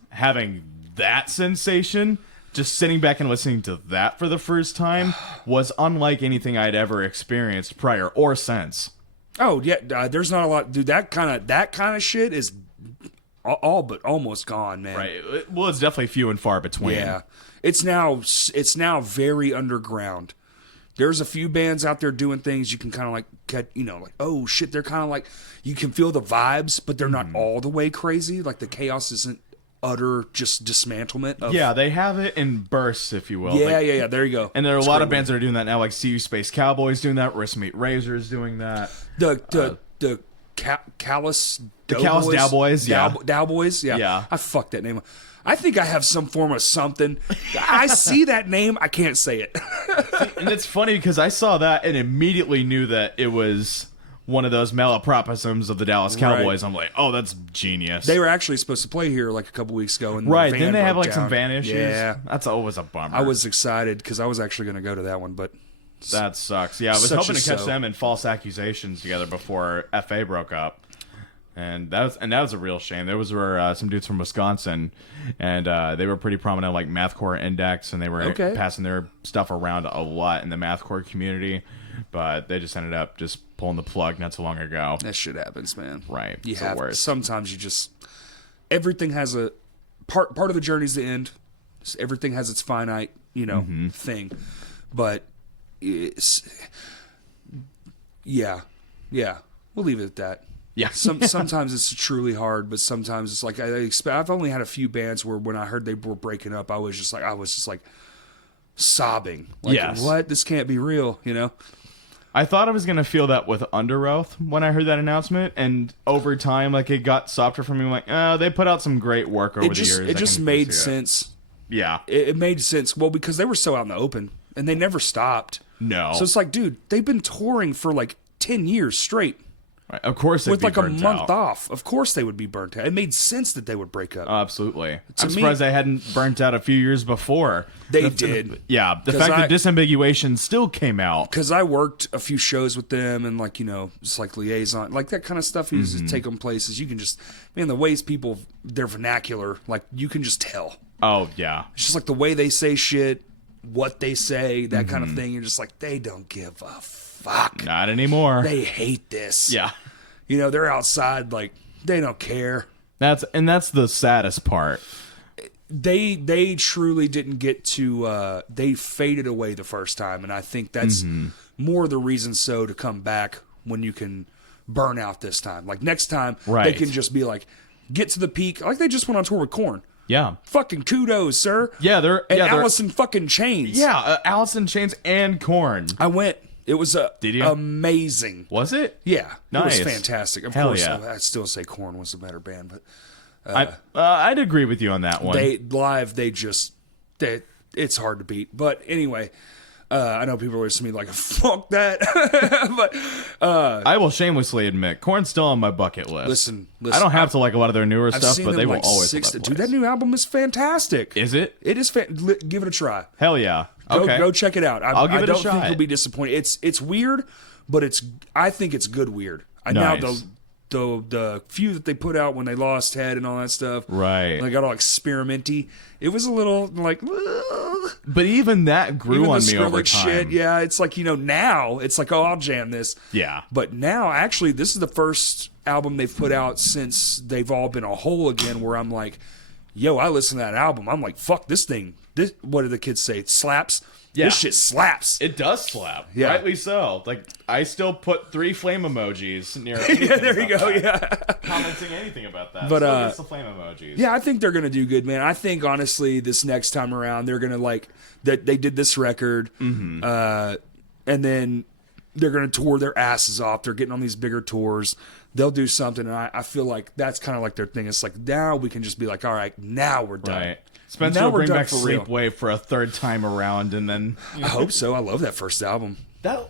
having that sensation, just sitting back and listening to that for the first time, was unlike anything I'd ever experienced prior or since. Oh yeah, there's not a lot, dude. That kind of shit is all but almost gone, man. Right. Well, it's definitely few and far between. Yeah, it's now very underground. There's a few bands out there doing things you can kind of like get, like, oh shit, they're kind of like, you can feel the vibes, but they're not all the way crazy. Like the chaos isn't utter just dismantlement of... Yeah, they have it in bursts, if you will. Yeah, there you go. And there are a lot of bands that are doing that now, like See You Space Cowboys doing that, Wrist Meet Razors doing that. The Callous Dowboys, yeah. Dowboys, yeah. I fucked that name. I think I have some form of something. I see that name, I can't say it. And it's funny because I saw that and immediately knew that it was one of those malapropisms of the Dallas Cowboys. Right. I'm like, oh, that's genius. They were actually supposed to play here like a couple weeks ago. And right, didn't they have like some van issues? Yeah. That's always a bummer. I was excited because I was actually going to go to that one, but... That sucks. Yeah, I was hoping to catch them in False Accusations together before FA broke up. And that was a real shame. There were some dudes from Wisconsin, and they were pretty prominent, like Mathcore Index, and they were passing their stuff around a lot in the Mathcore community. But they just ended up just pulling the plug not so long ago. That shit happens, man. Right. You have the sometimes you just everything has a part of the journey's the end. Everything has its finite, thing. But it's we'll leave it at that. Yeah. Sometimes it's truly hard, but sometimes it's like I've only had a few bands where when I heard they were breaking up, I was just like sobbing. Like, what? This can't be real, I thought I was going to feel that with Under Oath when I heard that announcement, and over time, like, it got softer for me. I'm like, oh, they put out some great work over the years. It just made sense. Yeah. It made sense. Well, because they were so out in the open, and they never stopped. No. So it's like, dude, they've been touring for like 10 years straight. Right. Of course, they'd with be like a burnt month out. off. Of course they would be burnt out. It made sense that they would break up. Absolutely. I'm surprised they hadn't burnt out a few years before. They did. Yeah, the fact that Disambiguation still came out. Because I worked a few shows with them and, like, just like liaison, like that kind of stuff. You just take them places. You can just, man, the ways people, their vernacular, like, you can just tell. Oh, yeah. It's just like the way they say shit, what they say, that kind of thing. You're just like, they don't give a fuck. Not anymore. They hate this. Yeah. They're outside, like, they don't care. That's the saddest part. They truly didn't get to, they faded away the first time. And I think that's more the reason to come back when you can burn out this time. Like, next time, they can just be like, get to the peak. Like, they just went on tour with Korn. Yeah. Fucking kudos, sir. Yeah, they're Alice in fucking Chains. Yeah, Alice in Chains and Korn. I went. It was Did you? amazing. Was it? Yeah. Nice. It was fantastic. Of Hell course, yeah. I'd still say Korn was a better band, but I'd agree with you on that one. It's hard to beat. But anyway, I know people are listening to me like, fuck that. But I will shamelessly admit, Korn's still on my bucket list. Listen. I don't have to like a lot of their newer I've stuff, seen but them they like will always Dude, that new album is fantastic. Is it? It is. Give it a try. Hell yeah. Okay. Go check it out. I'll give it a don't think shot. you'll be disappointed. It's weird, but I think it's good weird. Nice. Now the few that they put out when they lost Head and all that stuff, Right. And they got all experimenty. It was a little like, But even that grew even on the me over Skrillex time. shit. Yeah, it's like now it's like, oh, I'll jam this. Yeah. But now, actually, this is the first album they've put out since they've all been a whole again. Where I'm like, yo, I listen to that album. I'm like, fuck this thing. This, what do the kids say? It slaps. Yeah. This shit slaps. It does slap. Yeah. Rightly so. Like, I still put 3 flame emojis near Yeah, there you go. that. Yeah. Commenting anything about that. But, Still gets the flame emojis. Yeah, I think they're gonna do good, man. I think honestly, this next time around, they're gonna like that. They did this record, and then they're gonna tour their asses off. They're getting on these bigger tours. They'll do something, and I feel like that's kind of like their thing. It's like now we can just be like, all right, now we're done. Right. Spencer Now will we're bring done back for real. Sleepwave for a third time around, and then I hope so. I love that first album. that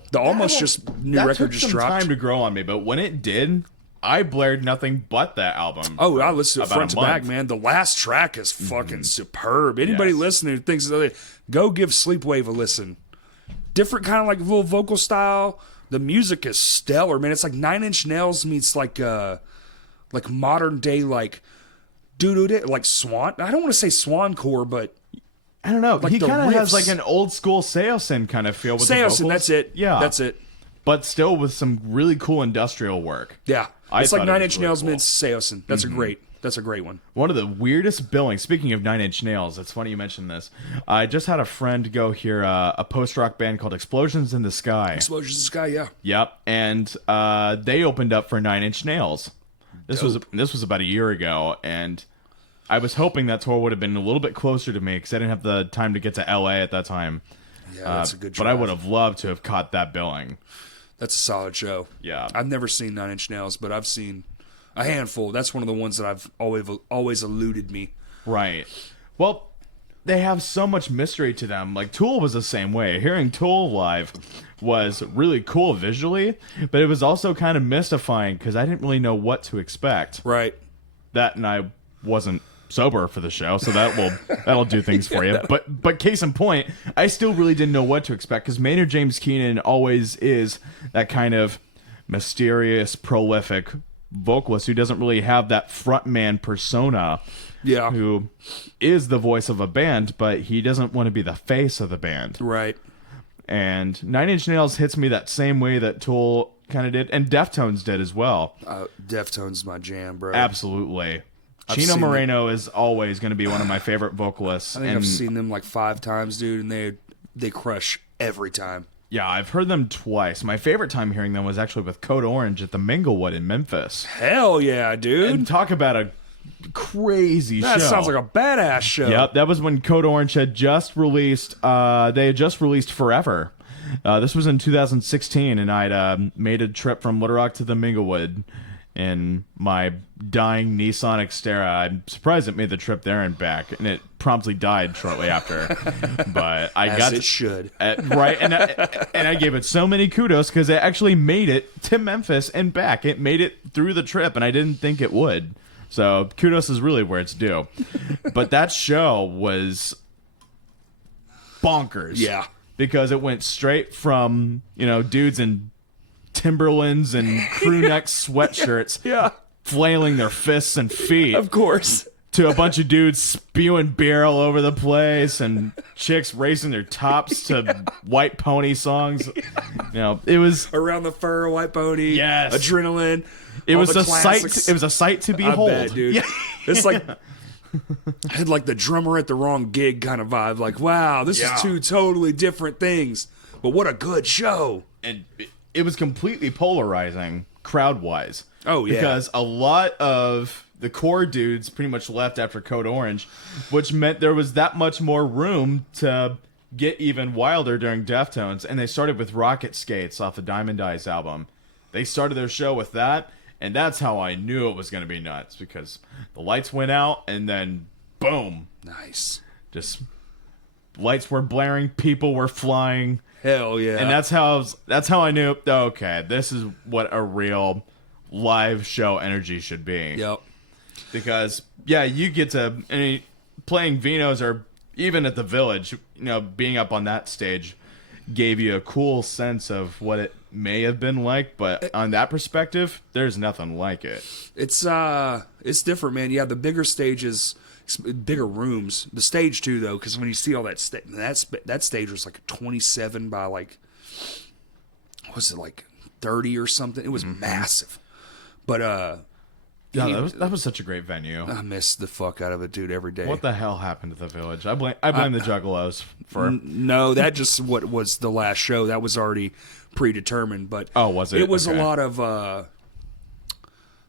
New record took just some dropped. time to grow on me, but when it did, I blared nothing but that album. Oh, I listened to it about front a to back, month. man. The last track is fucking superb. Anybody Yes. listening who thinks go give Sleepwave a listen. Different kind of like little vocal style. The music is stellar, man. It's like 9 Inch Nails meets like modern day like like Swan. I don't want to say Swancore, but I don't know. like He the kind of has riffs. like an old school Seosin kind of feel with the Seosin, vocals. that's it. Yeah, That's it. But still with some really cool industrial work. Yeah. I It's like thought it 9 was Inch really Nails cool. meets Seosin. That's a great one. One of the weirdest billings. Speaking of 9 Inch Nails, it's funny you mentioned this. I just had a friend go hear a post-rock band called Explosions in the Sky. Explosions in the Sky, yeah. Yep, and they opened up for 9 Inch Nails. This was about a year ago, and I was hoping that tour would have been a little bit closer to me because I didn't have the time to get to LA at that time. Yeah, that's a good But I drive. would have loved to have caught that billing. That's a solid show. Yeah. I've never seen 9 Inch Nails, but I've seen a handful. That's one of the ones that I've always eluded me. Right. Well, they have so much mystery to them. Like, Tool was the same way. Hearing Tool live was really cool visually, but it was also kind of mystifying because I didn't really know what to expect. Right. That, and I wasn't sober for the show, so that'll do things for you. But case in point, I still really didn't know what to expect because Maynard James Keenan always is that kind of mysterious, prolific vocalist who doesn't really have that frontman persona. Yeah. Who is the voice of a band, but he doesn't want to be the face of the band. Right. And 9 Inch Nails hits me that same way that Tool kind of did, and Deftones did as well. Deftones my jam, bro. Absolutely. I've Chino seen Moreno is always going to be one of my favorite vocalists. I think I've seen them like 5 times, dude, and they crush every time. Yeah, I've heard them twice. My favorite time hearing them was actually with Code Orange at the Minglewood in Memphis. Hell yeah, dude. And talk about a crazy show. That sounds like a badass show. Yep, that was when Code Orange had just released, they had just released Forever. This was in 2016, and I'd made a trip from Little Rock to the Minglewood, in my dying Nissan Xterra. I'm surprised it made the trip there and back, and it promptly died shortly after. But I As got it should. Right, and I gave it so many kudos because it actually made it to Memphis and back. It made it through the trip, and I didn't think it would. So kudos is really where it's due. But that show was bonkers. Yeah. Because it went straight from, dudes in Timberlands and crew neck sweatshirts flailing their fists and feet. Of course. To a bunch of dudes spewing beer all over the place and chicks raising their tops to White Pony songs. It was Around the Fur, White Pony, Yes. Adrenaline. it all was the a classics. sight. It was a sight to I behold, bet, dude. Yeah. It's like had like the drummer at the wrong gig kind of vibe. Like, wow, this is two totally different things. But what a good show. And it was completely polarizing crowd-wise. Oh, yeah. Because a lot of the core dudes pretty much left after Code Orange, which meant there was that much more room to get even wilder during Deftones. And they started with Rocket Skates off the Diamond Eyes album. They started their show with that, and that's how I knew it was going to be nuts, because the lights went out, and then boom. Nice. Just lights were blaring, people were flying. Hell yeah. And that's how I knew, okay, this is what a real live show energy should be. Yep. Because, you get to, playing Vino's or even at the Village, being up on that stage gave you a cool sense of what it may have been like, but on that perspective, there's nothing like it. It's different, man. Yeah, the bigger stages, bigger rooms. The stage too, though, because when you see all that that stage was like 27 by like, was it like 30 or something? It was massive. But Yeah, that was such a great venue. I miss the fuck out of it, dude, every day. What the hell happened to the Village? I blame the Juggalos for. No, that just what was the last show. That was already predetermined. But Oh, was it? It was Okay. a lot of.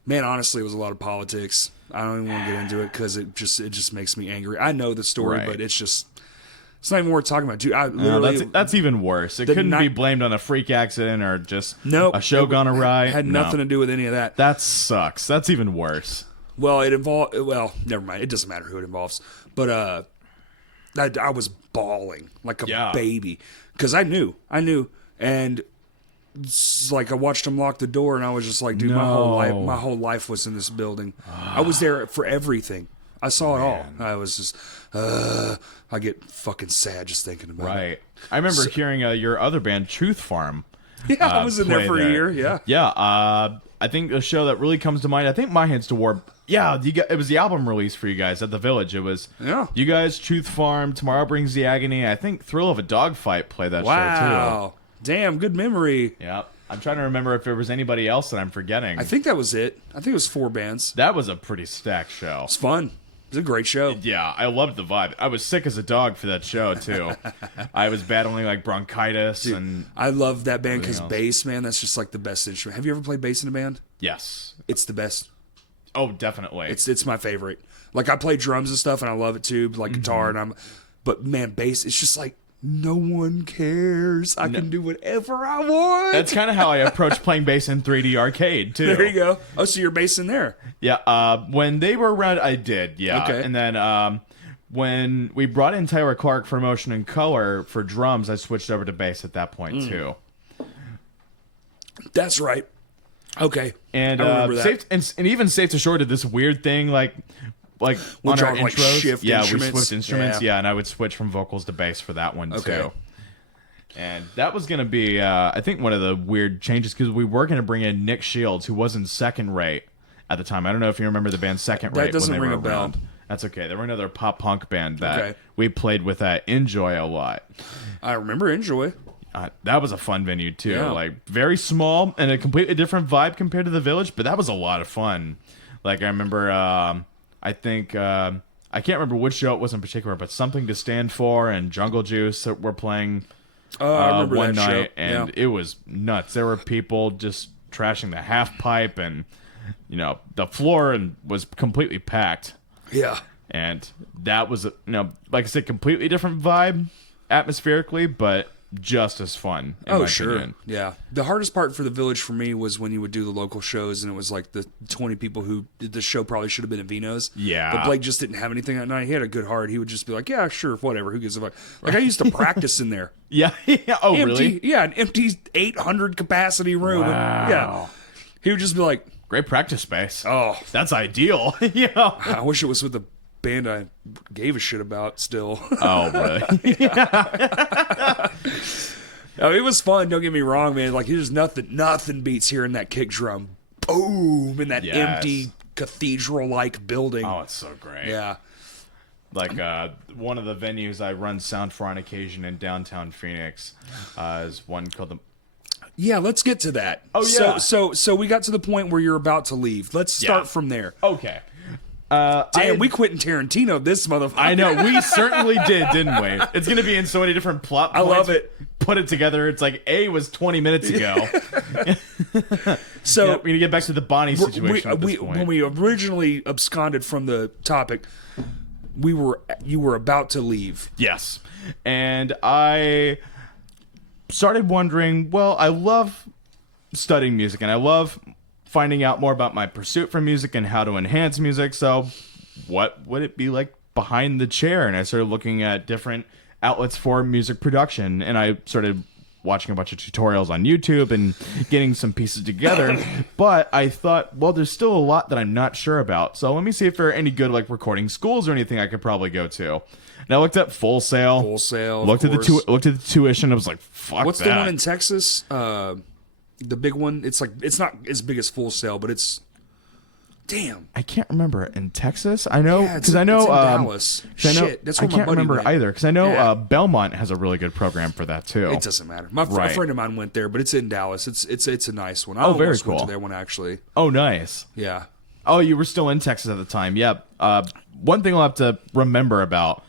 Man, honestly, it was a lot of politics. I don't even want to get into it because it just makes me angry. I know the story, Right. but it's not even worth talking about, dude. I No, literally that's even worse. It couldn't be blamed on a freak accident or just a show gone awry. Had nothing to do with any of that. That sucks. That's even worse. Well, it involved. Well, never mind. It doesn't matter who it involves. But I was bawling like a baby because I knew, and it's like I watched him lock the door, and I was just like, dude, my whole life was in this building. I was there for everything. I saw it all. I was just, I get fucking sad just thinking about it. Right. I remember hearing your other band, Truth Farm. Yeah, I was in there for a year. Yeah. Yeah. I think a show that really comes to mind, I think My Hands to War. Yeah, it was the album release for you guys at the Village. It was you guys, Truth Farm, Tomorrow Brings the Agony. I think Thrill of a Dogfight played that show too. Wow. Damn, good memory. Yeah. I'm trying to remember if there was anybody else that I'm forgetting. I think that was it. I think it was 4 bands. That was a pretty stacked show. It's fun. It was a great show. Yeah, I loved the vibe. I was sick as a dog for that show, too. I was battling, like, bronchitis. Dude, and I love that band because else. bass, man, that's just like the best instrument. Have you ever played bass in a band? Yes. It's the best. Oh, definitely. It's my favorite. Like, I play drums and stuff, and I love it too, like guitar, but man, bass, it's just like, no one cares. I can do whatever I want. That's kind of how I approach playing bass in 3D Arcade, too. There you go. Oh, so you're bass in there. Yeah, when they were around, I did, yeah. Okay. And then when we brought in Tyler Clark for Motion and Color for drums, I switched over to bass at that point, too. That's right. Okay. And I remember that. and even Safe to Shore did this weird thing, like We'll on our draw, like, intros. shift yeah, instruments. we switched instruments. Yeah. Yeah, and I would switch from vocals to bass for that one Okay. too. And that was going to be, I think, one of the weird changes because we were going to bring in Nick Shields, who was in Second Rate at the time. I don't know if you remember the band Second Rate. That doesn't when they ring were a bell. around. That's okay. They were another pop punk band that Okay. we played with at Enjoy a lot. I remember Enjoy. That was a fun venue too. Yeah. Like very small and a completely different vibe compared to the Village, but that was a lot of fun. Like I remember, I think I can't remember which show it was in particular, but Something to Stand For and Jungle Juice were playing I remember one that night, show. and it was nuts. There were people just trashing the half pipe, and the floor was completely packed. Yeah. And that was like I said, completely different vibe atmospherically, but just as fun. In my opinion. Yeah. The hardest part for the Village for me was when you would do the local shows and it was like the 20 people who did the show probably should have been at Vino's. Yeah. But Blake just didn't have anything that night. He had a good heart. He would just be like, yeah, sure, whatever. Who gives a fuck? Like, I used to practice in there. Yeah. Oh, empty, really? Yeah, an empty 800 capacity room. Wow. And, yeah. He would just be like, Great practice space. oh, That's ideal. Yeah. I wish it was with the band I gave a shit about still. Oh, really? No, it was fun. Don't get me wrong, man. Like, there's nothing beats hearing that kick drum, boom, in that empty cathedral-like building. Oh, it's so great. Yeah. Like one of the venues I run sound for on occasion in downtown Phoenix is one called the. Yeah, let's get to that. Oh, yeah. So we got to the point where you're about to leave. Let's start from there. Okay. Damn, we Quentin Tarantino this motherfucker. I know, we certainly did, didn't we? It's going to be in so many different plot points. I love it. Put it together. It's like A was 20 minutes ago. So we're going to get back to the Bonnie situation at this point. When we originally absconded from the topic, you were about to leave. Yes. And I started wondering, well, I love studying music and I love finding out more about my pursuit for music and how to enhance music. So what would it be like behind the chair? And I started looking at different outlets for music production, and I started watching a bunch of tutorials on YouTube and getting some pieces together. But I thought, well, there's still a lot that I'm not sure about. So let me see if there are any good like recording schools or anything I could probably go to. And I looked at Full Sail. Looked at the tuition. I was like, fuck. What's the one in Texas? The big one. It's not as big as Full Sail, but it's. Damn. I can't remember it in Texas. I know because it's I know in Dallas. Shit, that's I where my can't buddy remember went. either because I know Yeah. Belmont has a really good program for that too. It doesn't matter. A friend of mine went there, but it's in Dallas. It's a nice one. I Oh, very almost went cool. to that one actually. Oh, nice. Yeah. Oh, you were still in Texas at the time. Yep. One thing I'll have to remember about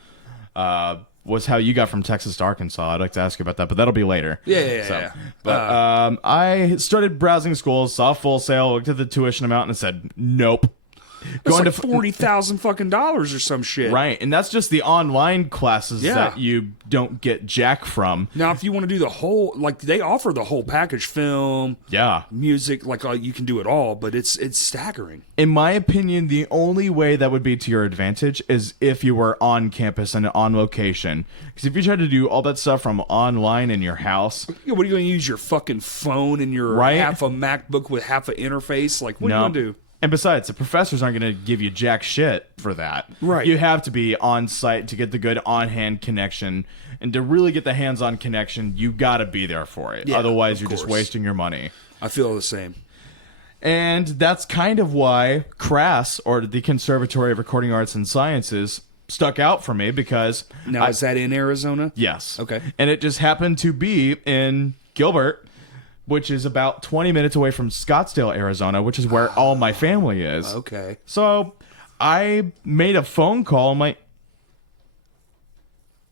was how you got from Texas to Arkansas. I'd like to ask you about that, but that'll be later. Yeah. But I started browsing schools, saw Full Sail, looked at the tuition amount, and said, nope. It's like $40,000 fucking dollars or some shit. Right, and that's just the online classes Yeah. that you don't get jack from. Now, if you want to do the whole, like they offer the whole package, film, Yeah. music, like you can do it all, but it's staggering. In my opinion, the only way that would be to your advantage is if you were on campus and on location. Because if you try to do all that stuff from online in your house, Yeah, what are you going to use your fucking phone and your Right. half a MacBook with half an interface? Like, what are you going to do? And besides, the professors aren't going to give you jack shit for that. Right. You have to be on site to get the good on-hand connection. And to really get the hands-on connection, you got to be there for it. Yeah, Otherwise, of you're just course. wasting your money. I feel the same. And that's kind of why CRAS, or the Conservatory of Recording Arts and Sciences, stuck out for me because... Now, is that in Arizona? Yes. Okay. And it just happened to be in Gilbert, which is about 20 minutes away from Scottsdale, Arizona, which is where all my family is. Okay. So I made a phone call. I'm like,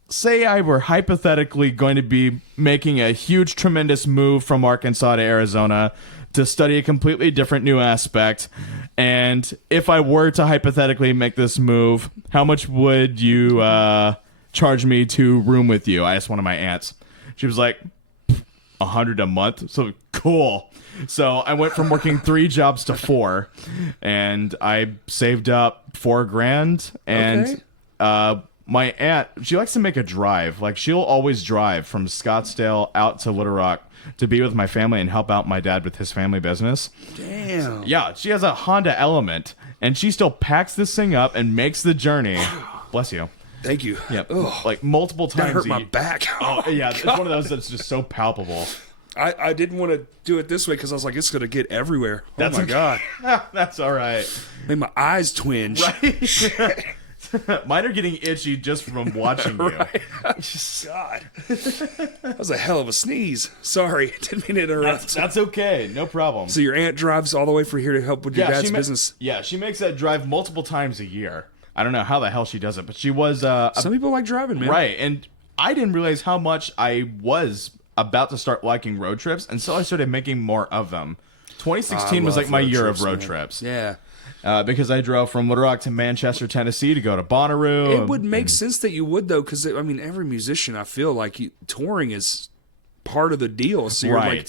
say I were hypothetically going to be making a huge, tremendous move from Arkansas to Arizona to study a completely different new aspect. And if I were to hypothetically make this move, how much would you charge me to room with you? I asked one of my aunts. She was like, $100 a month. So cool. So I went from working 3 jobs to 4, and I saved up $4,000. And my aunt, she likes to make a drive. Like, she'll always drive from Scottsdale out to Little Rock to be with my family and help out my dad with his family business. Damn. Yeah, she has a Honda Element, and she still packs this thing up and makes the journey. Bless you. Thank you. Yep. Like multiple times. That hurt a my year. back. Oh, yeah. It's one of those that's just so palpable. I didn't want to do it this way because I was like, it's going to get everywhere. That's oh, my God. That's all right. Made my eyes twinge. Right? Mine are getting itchy just from watching you. Right. God. That was a hell of a sneeze. Sorry. Didn't mean to interrupt. That's okay. No problem. So your aunt drives all the way from here to help with your dad's business? Yeah, she makes that drive multiple times a year. I don't know how the hell she does it, but she was... some people like driving, man. Right, and I didn't realize how much I was about to start liking road trips, and so I started making more of them. 2016 was like my year of road trips. Yeah. Because I drove from Little Rock to Manchester, Tennessee to go to Bonnaroo. It would make sense that you would, though, because, I mean, every musician, I feel like touring is part of the deal. So you're like,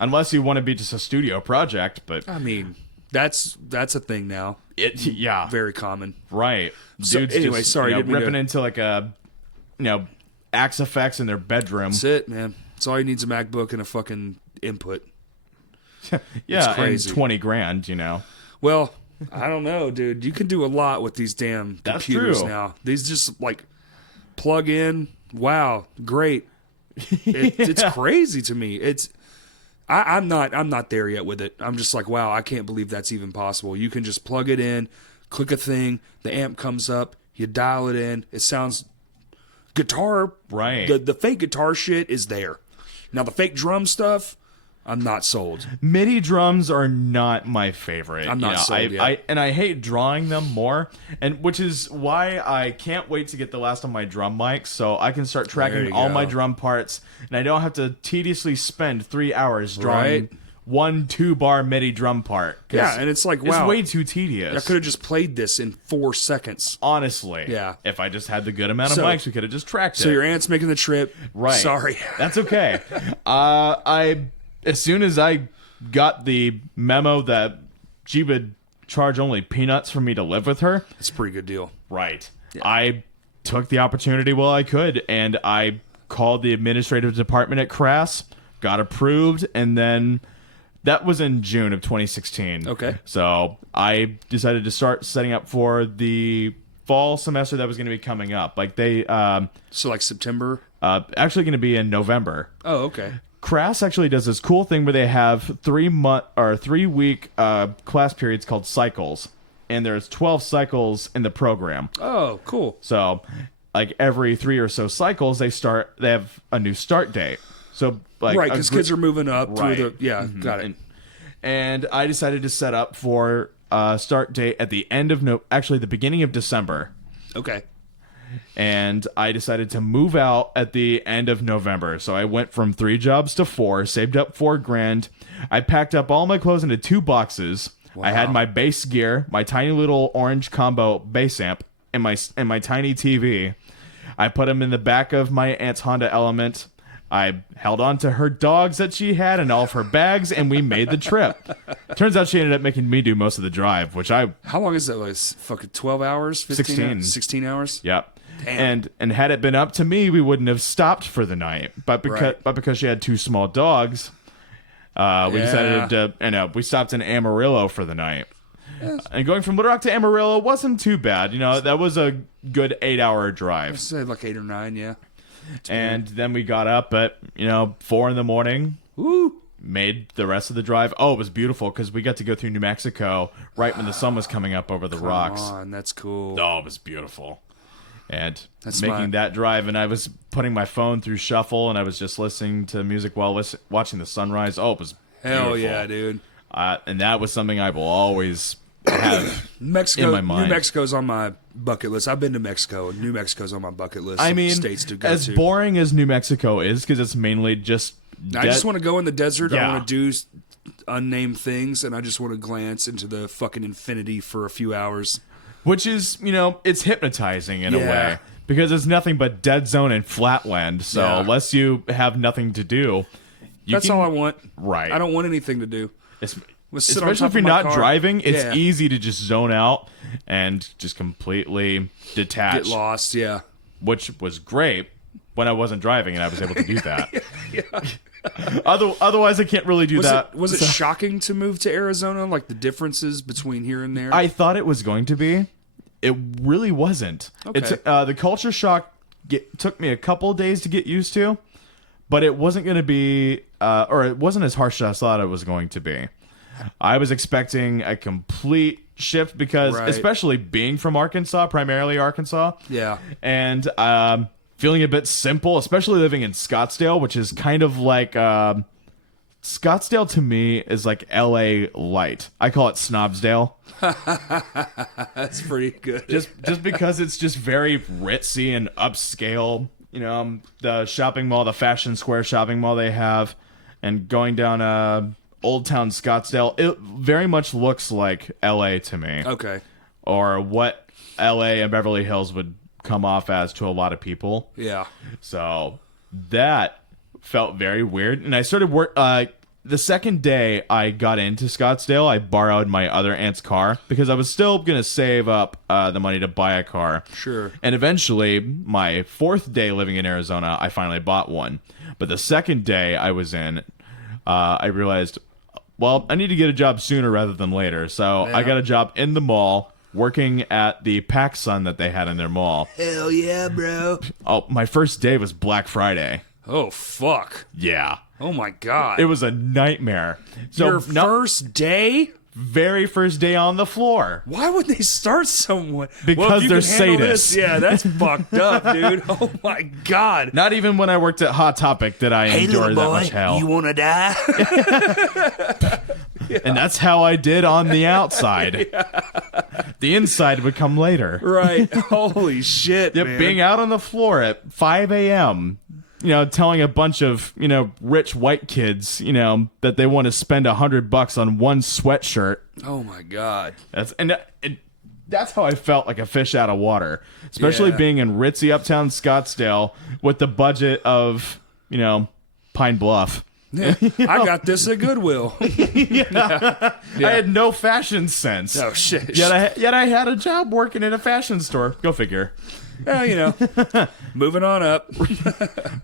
unless you want to be just a studio project, but I mean, that's a thing now. Yeah, Very common. Right. So, Dudes anyway, just, sorry, ripping into like a, Axe effects in their bedroom. That's it, man. That's all you need is a MacBook and a fucking input. Yeah, it's crazy. and $20,000, Well, I don't know, dude. You can do a lot with these damn computers true. now. These just like plug in. Wow, great. It's crazy to me. I'm not there yet with it. I'm just like, wow, I can't believe that's even possible. You can just plug it in, click a thing, the amp comes up, you dial it in, it sounds guitar. Right. The fake guitar shit is there. Now the fake drum stuff, I'm not sold. MIDI drums are not my favorite. I'm not sold yet. I hate drawing them more, and which is why I can't wait to get the last of my drum mics so I can start tracking all my drum parts, and I don't have to tediously spend 3 hours drawing one 2-bar MIDI drum part. Yeah, and it's like, wow. It's way too tedious. I could have just played this in 4 seconds. Honestly. Yeah. If I just had the good amount of mics, we could have just tracked it. So your aunt's making the trip. Right. Sorry. That's okay. As soon as I got the memo that she would charge only peanuts for me to live with her. That's a pretty good deal. Right. Yeah. I took the opportunity while I could, and I called the administrative department at Crass, got approved, and then that was in June of 2016. Okay. So I decided to start setting up for the fall semester that was going to be coming up. Like so like September? Actually going to be in November. Oh, okay. Crass actually does this cool thing where they have 3-week class periods called cycles, and there's 12 cycles in the program. Oh, cool. So, like every 3 or so cycles, they have a new start date. So, like right, because kids are moving up through the got it. And I decided to set up for start date at the end of the beginning of December. Okay. And I decided to move out at the end of November. So I went from 3 jobs to 4, saved up $4,000. I packed up all my clothes into 2 boxes. Wow. I had my bass gear, my tiny little orange combo bass amp, and my tiny TV. I put them in the back of my aunt's Honda Element. I held on to her dogs that she had and all of her bags, and we made the trip. Turns out she ended up making me do most of the drive, which I... How long is that? Like fucking 12 hours? 15 16 hours? Yep. Damn. And had it been up to me, we wouldn't have stopped for the night. But because she had 2 small dogs, we decided to, we stopped in Amarillo for the night. Yes. And going from Little Rock to Amarillo wasn't too bad. That was a good 8-hour drive. I'd say like 8 or 9, yeah. And then we got up at 4 in the morning. Woo! Made the rest of the drive. Oh, it was beautiful because we got to go through New Mexico right when the sun was coming up over the rocks. Come on, that's cool. Oh, it was beautiful. And making that drive, and I was putting my phone through shuffle, and I was just listening to music while watching the sunrise. Oh, it was beautiful. Hell yeah, dude. And that was something I will always have in my mind. New Mexico's on my bucket list. I've been to Mexico. New Mexico's on my bucket list. I mean, states to go as to. boring as New Mexico is, because it's mainly just... I just want to go in the desert. Yeah. I want to do unnamed things, and I just want to glance into the fucking infinity for a few hours. Which is, it's hypnotizing in a way. Because it's nothing but dead zone and flatland. So unless you have nothing to do... That's all I want. Right. I don't want anything to do. Especially if you're not driving, it's easy to just zone out and just completely detach. Get lost, yeah. Which was great when I wasn't driving and I was able to do that. Otherwise, I can't really do that. Was it shocking to move to Arizona? Like the differences between here and there? I thought it was going to be. It really wasn't. Okay. The culture shock took me a couple days to get used to, but it wasn't going to be, or it wasn't as harsh as I thought it was going to be. I was expecting a complete shift because, especially being from Arkansas, primarily Arkansas, and feeling a bit simple, especially living in Scottsdale, which is kind of like Scottsdale to me is like LA light. I call it Snobsdale. That's pretty good. Just because it's just very ritzy and upscale. The shopping mall, the Fashion Square shopping mall they have, and going down Old Town Scottsdale, it very much looks like LA to me. Okay. Or what LA and Beverly Hills would come off as to a lot of people. Yeah. So that felt very weird. And I started work. The second day I got into Scottsdale, I borrowed my other aunt's car because I was still going to save up the money to buy a car. Sure. And eventually, my 4th day living in Arizona, I finally bought one. But the second day I was in, I realized, well, I need to get a job sooner rather than later. So I got a job in the mall working at the PacSun that they had in their mall. Hell yeah, bro. Oh, my first day was Black Friday. Oh, fuck. Yeah. Oh, my God. It was a nightmare. So Your first day? Very first day on the floor. Why would they start someone? Because they're sadists. This, yeah, that's fucked up, dude. Oh, my God. Not even when I worked at Hot Topic did I endure that much hell. You want to die? And that's how I did on the outside. The inside would come later. Right. Holy shit, Yep, man. being out on the floor at 5 a.m., telling a bunch of, rich white kids, that they want to spend $100 on one sweatshirt. Oh, my God. That's how I felt like a fish out of water, especially Yeah. being in ritzy uptown Scottsdale with the budget of, Pine Bluff. Yeah. I got this at Goodwill. I had no fashion sense. Oh, shit. Yet I had a job working in a fashion store. Go figure. Well, moving on up.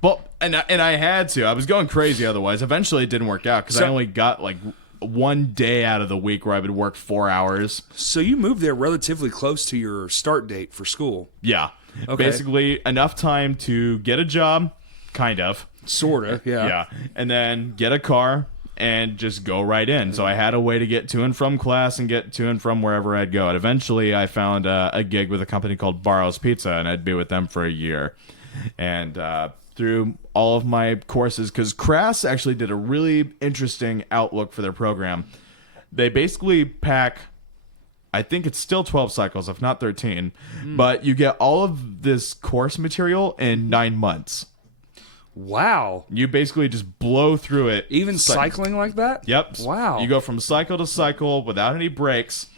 Well, and I had to. I was going crazy otherwise. Eventually, it didn't work out because I only got like one day out of the week where I would work 4 hours. So you moved there relatively close to your start date for school. Yeah. Okay. Basically, enough time to get a job, kind of. Sort of, yeah. Yeah. And then get a car and just go right in. So I had a way to get to and from class and get to and from wherever I'd go. And eventually I found a gig with a company called Barrow's Pizza, and I'd be with them for a year. And through all of my courses, because Crass actually did a really interesting outlook for their program. They basically pack, I think it's still 12 cycles, if not 13, but you get all of this course material in 9 months. Wow. You basically just blow through it. Even cycling like that? Yep. Wow. You go from cycle to cycle without any breaks,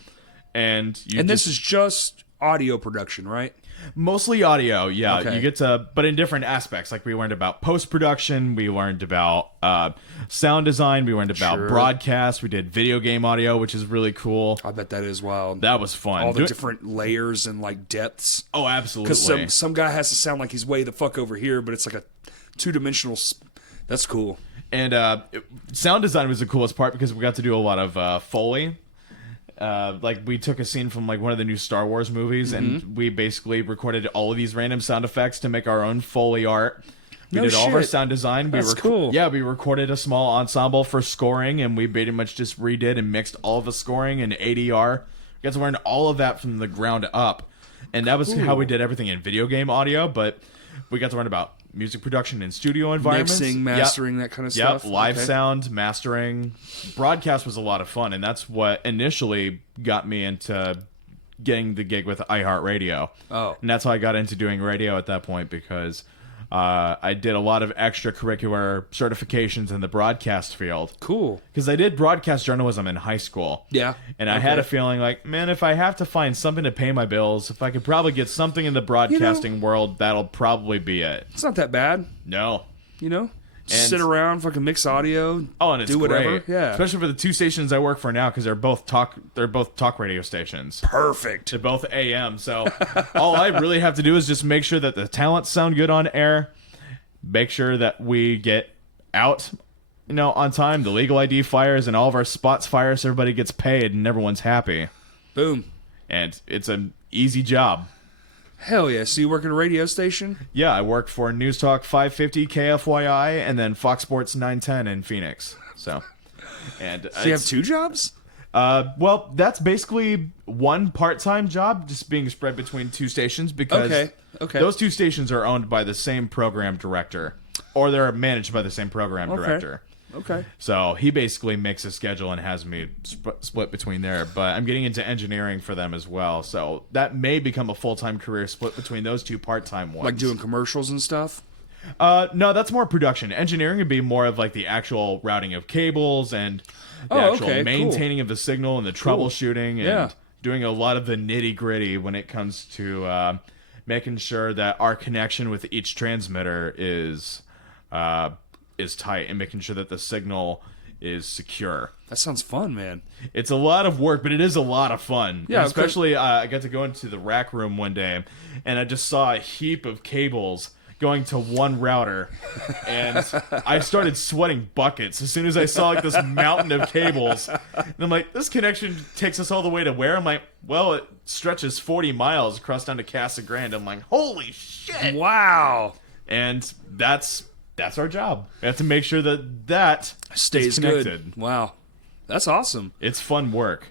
and this is just audio production, right? mostly audio. Yeah, Okay. you get to, but in different aspects. Like we learned about post production, we learned about sound design, we learned about broadcast. We did video game audio, which is really cool. I bet that is wild. That was fun. All the different layers and like depths. Oh, absolutely. Because some guy has to sound like he's way the fuck over here, but it's like a two-dimensional. That's cool. And sound design was the coolest part because we got to do a lot of Foley. Like we took a scene from like one of the new Star Wars movies, and we basically recorded all of these random sound effects to make our own Foley art. We did all of our sound design. That's cool. Yeah, we recorded a small ensemble for scoring, and we pretty much just redid and mixed all of the scoring and ADR. We got to learn all of that from the ground up, and that was how we did everything in video game audio. But we got to learn about music production in studio environments, mixing, mastering, that kind of stuff. Yep, live sound, mastering. Broadcast was a lot of fun, and that's what initially got me into getting the gig with iHeartRadio. Oh. And that's how I got into doing radio at that point, because I did a lot of extracurricular certifications in the broadcast field. Cool. Because I did broadcast journalism in high school. Yeah. And I had a feeling like, man, if I have to find something to pay my bills, if I could probably get something in the broadcasting world, that'll probably be it. It's not that bad, No. Sit around, fucking mix audio. Oh, and it's do whatever. great. Yeah. Especially for the two stations I work for now, because they're both talk radio stations. Perfect. They're both AM. So all I really have to do is just make sure that the talents sound good on air, make sure that we get out, on time, the legal ID fires, and all of our spots fire, so everybody gets paid and everyone's happy. Boom. And it's an easy job. Hell yeah. So you work at a radio station? Yeah, I work for News Talk 550 KFYI and then Fox Sports 910 in Phoenix. So You have two jobs? Well, that's basically one part-time job, just being spread between two stations, because those two stations are owned by the same program director, or they're managed by the same program director. Okay. So he basically makes a schedule and has me split between there. But I'm getting into engineering for them as well. So that may become a full-time career split between those two part-time ones. Like doing commercials and stuff? No, that's more production. Engineering would be more of like the actual routing of cables and the actual maintaining of the signal and the troubleshooting and doing a lot of the nitty-gritty when it comes to making sure that our connection with each transmitter is is tight and making sure that the signal is secure. That sounds fun, man. It's a lot of work, but it is a lot of fun. Yeah, And especially I got to go into the rack room one day, and I just saw a heap of cables going to one router, and I started sweating buckets as soon as I saw like this mountain of cables. And I'm like, this connection takes us all the way to where? I'm like, well, it stretches 40 miles across down to Casa Grande. I'm like, holy shit! Wow. And that's our job. We have to make sure that Stays connected. good. Wow. That's awesome. It's fun work.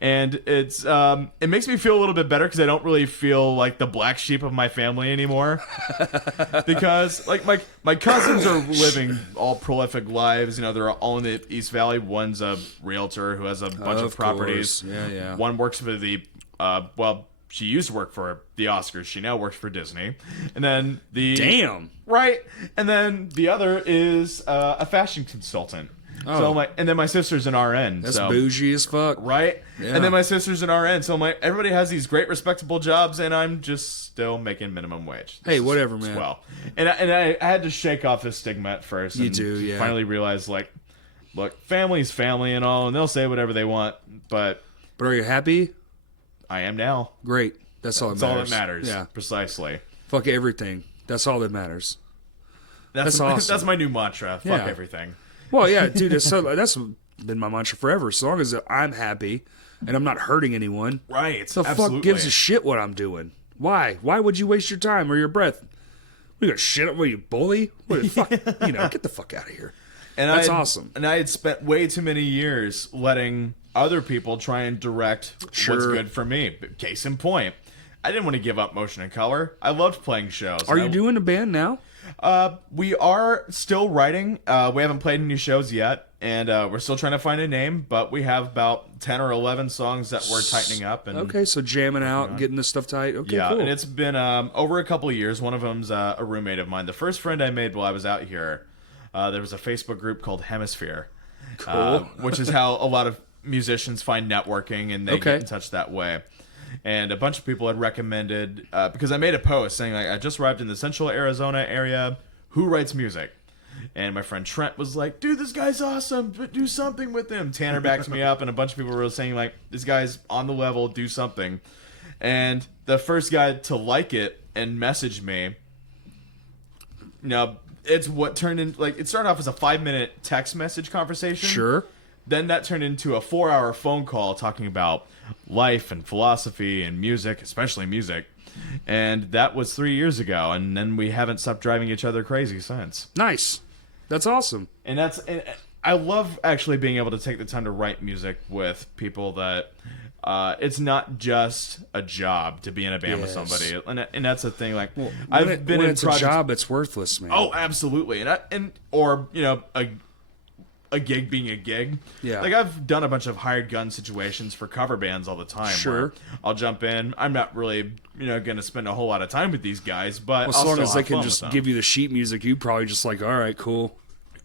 And it's it makes me feel a little bit better because I don't really feel like the black sheep of my family anymore. Because like my cousins are living all prolific lives. You know, they're all in the East Valley. One's a realtor who has a bunch of properties. Course. Yeah. One works for the she used to work for the Oscars. She now works for Disney. And then Damn. Right. And then the other is a fashion consultant. Oh. So I'm like, and then my sister's an RN. That's so, bougie as fuck. right? Yeah. And then my sister's an RN. So I'm like, everybody has these great, respectable jobs, and I'm just still making minimum wage. Hey, whatever, man. Well, and I had to shake off this stigma at first. You and do, yeah. Finally realize, like, look, family's family and all, and they'll say whatever they want, but But are you happy? I am now. Great. That's all that That's all matters. that matters. Yeah. Precisely. Fuck everything. That's all that matters. That's awesome. That's my new mantra. Fuck Yeah. everything. Well, yeah, dude. That's been my mantra forever. So long as I'm happy and I'm not hurting anyone, Right. the Absolutely. fuck gives a shit what I'm doing? Why? Why would you waste your time or your breath? We got shit up. What, you bully? What the fuck? Get the fuck out of here. And That's awesome. And I had spent way too many years letting other people try and direct what's Sure. good for me. Case in point, I didn't want to give up motion and color. I loved playing shows. Are you doing a band now? We are still writing. We haven't played any shows yet, and we're still trying to find a name. But we have about 10 or 11 songs that we're tightening up. And Okay, so jamming out, getting this stuff tight. Okay, yeah, cool. and it's been over a couple of years. One of them's a roommate of mine. The first friend I made while I was out here, there was a Facebook group called Hemisphere, which is how a lot of musicians find networking, and they get in touch that way. And a bunch of people had recommended, because I made a post saying, like, I just arrived in the central Arizona area. Who writes music? And my friend Trent was like, dude, this guy's awesome. Do something with him. Tanner backed me up, and a bunch of people were saying, like, this guy's on the level. Do something. And the first guy to like it and message me, it's what turned in, like, it started off as a 5-minute text message conversation. Sure. Then that turned into a 4-hour phone call talking about life and philosophy and music, especially music. And that was 3 years ago, and then we haven't stopped driving each other crazy since. Nice. That's awesome. And I love actually being able to take the time to write music with people that it's not just a job to be in a band with somebody, and that's the thing. Like, I've been when in it's projects, a job, it's worthless, man. Oh, absolutely, or a gig being a gig. Yeah. Like, I've done a bunch of hired gun situations for cover bands all the time. Sure. Where I'll jump in. I'm not really, going to spend a whole lot of time with these guys, but as I'll long still as they have can fun just with them. give you the sheet music, you probably just like, all right, cool.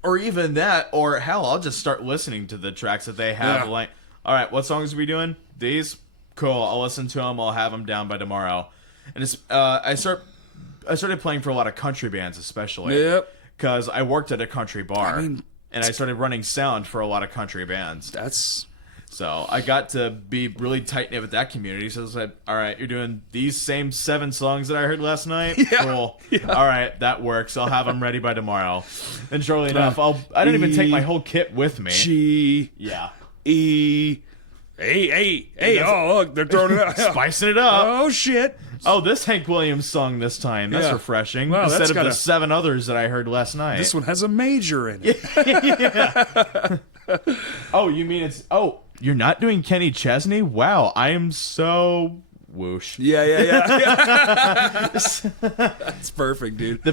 Or even that, or hell, I'll just start listening to the tracks that they have. Yeah. Like, all right, what songs are we doing? These? Cool. I'll listen to them. I'll have them down by tomorrow. And it's I started playing for a lot of country bands, especially. Yep. Because I worked at a country bar. I mean, and I started running sound for a lot of country bands. So I got to be really tight-knit with that community. So I said, all right, you're doing these same 7 songs that I heard last night? Yeah. Cool. Yeah. All right, that works. I'll have them ready by tomorrow. And shortly enough, I don't even take my whole kit with me. G. Yeah. E. Hey. Oh, look, they're throwing it out. Spicing it up. Oh, shit. Oh, this Hank Williams song this time. That's refreshing. Wow, Instead that's of the 7 others that I heard last night. This one has a major in it. Yeah. Oh, you mean it's... Oh, you're not doing Kenny Chesney? Wow, I am so... Whoosh. Yeah. That's perfect, dude.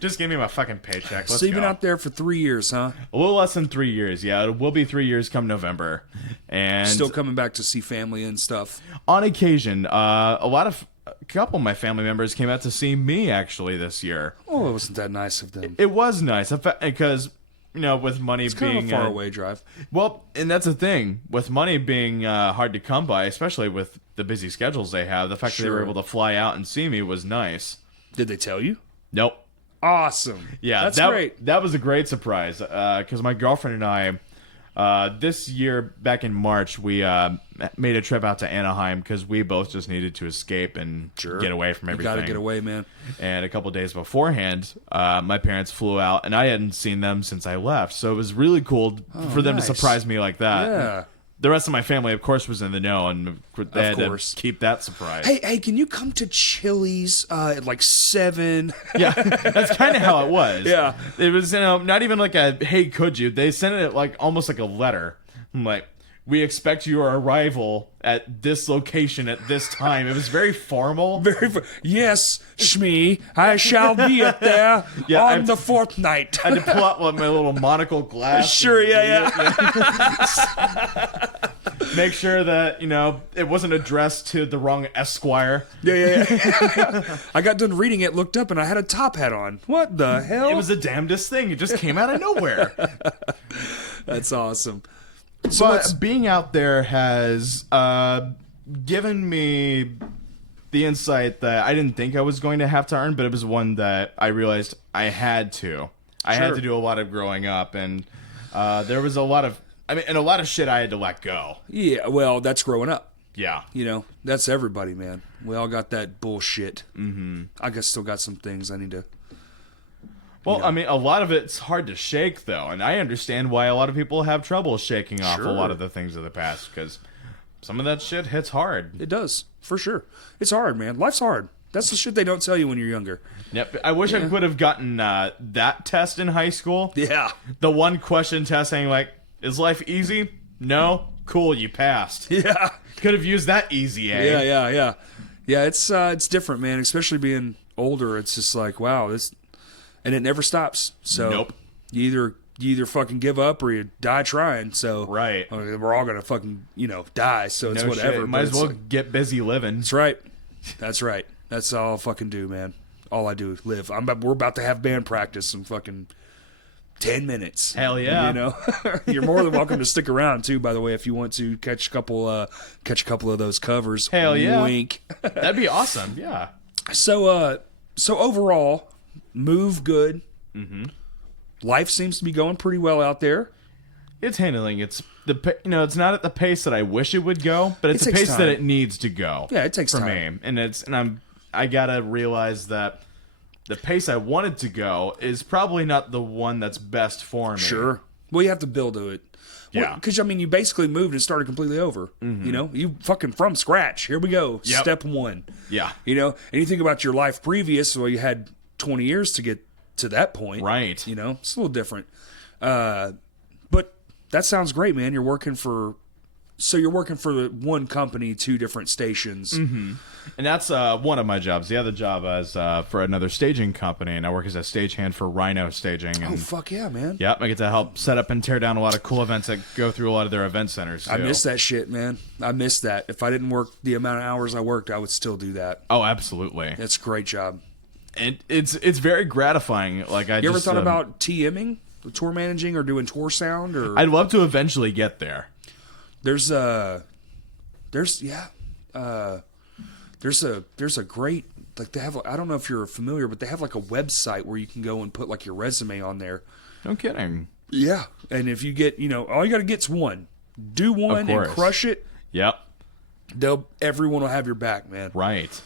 Just give me my fucking paycheck. Let's So you've been go. out there for 3 years, huh? A little less than 3 years, yeah. It will be 3 years come November. And Still coming back to see family and stuff. on occasion, a couple of my family members came out to see me, actually, this year. Oh, it wasn't that nice of them. It was nice, because... with money It's being kind of a far away drive. Well, and that's the thing. With money being hard to come by, especially with the busy schedules they have, the fact that they were Sure. able to fly out and see me was nice. Did they tell you? Nope. Awesome. Yeah, that's great. That was a great surprise because my girlfriend and I, this year back in March, we made a trip out to Anaheim because we both just needed to escape and get away from everything. You gotta get away, man. And a couple days beforehand, my parents flew out, and I hadn't seen them since I left, so it was really cool for them to surprise me like that. Yeah. The rest of my family, of course, was in the know, and they had to keep that surprise. Hey, can you come to Chili's at like 7? Yeah, that's kind of how it was. Yeah. It was, not even like a, hey, could you? They sent it like almost like a letter. I'm like, we expect your arrival at this location at this time. It was very formal. Yes, Shmee, I shall be at there on the fortnight. I had to pull out my little monocle glass. Sure, yeah. Make sure that, it wasn't addressed to the wrong Esquire. Yeah. I got done reading it, looked up, and I had a top hat on. What the hell? It was the damnedest thing. It just came out of nowhere. That's awesome. But being out there has given me the insight that I didn't think I was going to have to earn, but it was one that I realized I had to. I had to do a lot of growing up, and there was a lot of shit I had to let go. Yeah, well, that's growing up. Yeah. That's everybody, man. We all got that bullshit. Mm-hmm. I still got some things I need to... Well, a lot of it's hard to shake, though, and I understand why a lot of people have trouble shaking off a lot of the things of the past, because some of that shit hits hard. It does, for sure. It's hard, man. Life's hard. That's the shit they don't tell you when you're younger. Yep. I wish I could have gotten that test in high school. Yeah. The one question test saying, like, is life easy? No? Cool, you passed. Yeah. Could have used that easy, eh? Yeah. Yeah, it's different, man, especially being older. It's just like, wow, this... And it never stops. So nope. You either fucking give up or you die trying. So right. We're all gonna fucking die. So it's whatever. Shit. Might as well get busy living. That's right. That's all I'll fucking do, man. All I do is live. We're about to have band practice in fucking 10 minutes. Hell yeah. You're more than welcome to stick around too. By the way, if you want to catch a couple of those covers. Hell yeah. Wink. That'd be awesome. Yeah. So overall. Move good. Mm-hmm. Life seems to be going pretty well out there. It's handling. It's it's not at the pace that I wish it would go, but it's a pace that it needs to go. Yeah, it takes for time. me, I gotta realize that the pace I wanted to go is probably not the one that's best for me. Sure. Well, you have to build to it. Yeah. Because you basically moved and started completely over. Mm-hmm. You fucking from scratch. Here we go. Yep. Step 1. Yeah. And you think about your life previous. Well, you had 20 years to get to that point. Right. It's a little different. But that sounds great, man. You're working for one company, 2 different stations. Mm-hmm. And that's one of my jobs. The other job is for another staging company, and I work as a stagehand for Rhino Staging. And, oh, fuck yeah, man. Yep, I get to help set up and tear down a lot of cool events that go through a lot of their event centers, too. I miss that shit, man. I miss that. If I didn't work the amount of hours I worked, I would still do that. Oh, absolutely. It's a great job. And it's very gratifying. Like you ever thought about TMing, tour managing, or doing tour sound? Or I'd love to eventually get there. There's a great, like, they have, I don't know if you're familiar, but they have like a website where you can go and put like your resume on there. No kidding. Yeah, and if you get all you got to get's one, do one and crush it. Yep. Everyone will have your back, man. Right.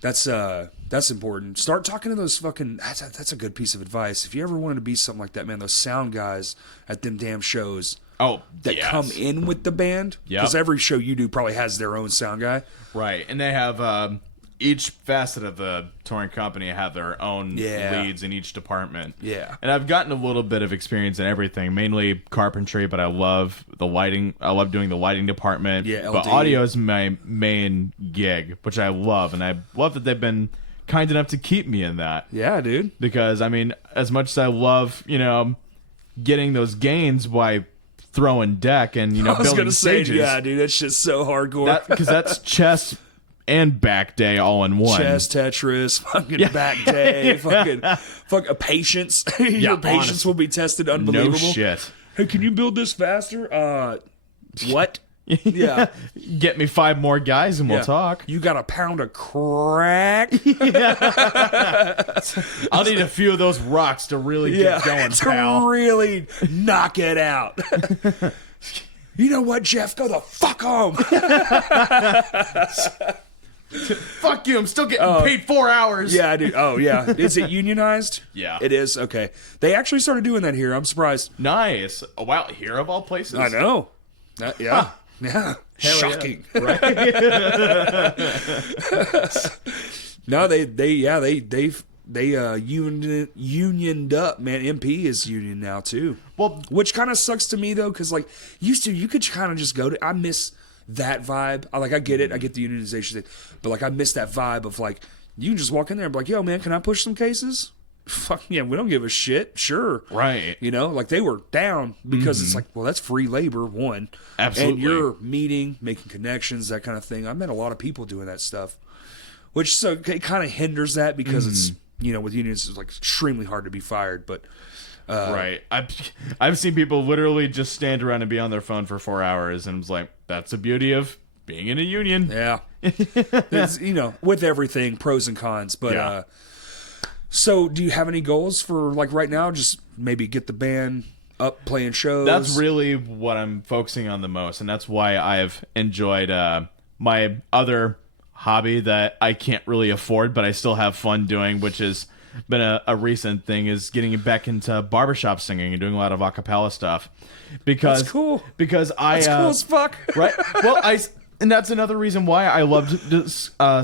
That's important. Start talking to those fucking. That's a good piece of advice. If you ever wanted to be something like that, man, those sound guys at them damn shows. Oh, that come in with the band. Yeah. Because every show you do probably has their own sound guy. Right, and they have each facet of the touring company have their own leads in each department. Yeah. And I've gotten a little bit of experience in everything, mainly carpentry, but I love the lighting. I love doing the lighting department. Yeah, but audio is my main gig, which I love, and I love that they've been kind enough to keep me in that. Yeah, dude. Because, as much as I love, getting those gains by throwing deck and, building stages. Yeah, dude, that's just so hardcore. Because that's chest and back day all in one. Chest Tetris, fucking back day, fucking patience. Your patience will be tested unbelievable. No shit. Hey, can you build this faster? What? Yeah. Get me 5 more guys and we'll talk. You got a pound of crack? I'll need a few of those rocks to really get going, to pal. really knock it out. You know what, Jeff? Go the fuck home. Fuck you, I'm still getting paid 4 hours. Yeah, dude. Oh, yeah. Is it unionized? Yeah. It is? Okay. They actually started doing that here. I'm surprised. Nice. Oh, wow, here of all places? I know. Yeah. Yeah. Hell shocking. Yeah. Right? No, they unioned up, man. MP is union now too. Well, which kind of sucks to me though, because like used to, you could kind of just go to. I miss that vibe. I get it. I get the unionization thing, but like I miss that vibe of like you can just walk in there and be like, "Yo, man, can I push some cases?" Fuck yeah, we don't give a shit. Sure, right. You know, like they were down because it's like, well, that's free labor. One, absolutely, and you're meeting, making connections, that kind of thing. I met a lot of people doing that stuff, which so it kind of hinders that because it's, you know, with unions it's like extremely hard to be fired. But right, I've seen people literally just stand around and be on their phone for 4 hours, and it's like that's the beauty of being in a union. Yeah, it's, you know, with everything, pros and cons. But yeah. So, do you have any goals for like right now? Just maybe get the band up playing shows. That's really what I'm focusing on the most, and that's why I've enjoyed my other hobby that I can't really afford, but I still have fun doing, which has been a recent thing, is getting back into barbershop singing and doing a lot of a cappella stuff. Because that's cool. Because that's cool as fuck. Right. Well, and that's another reason why I loved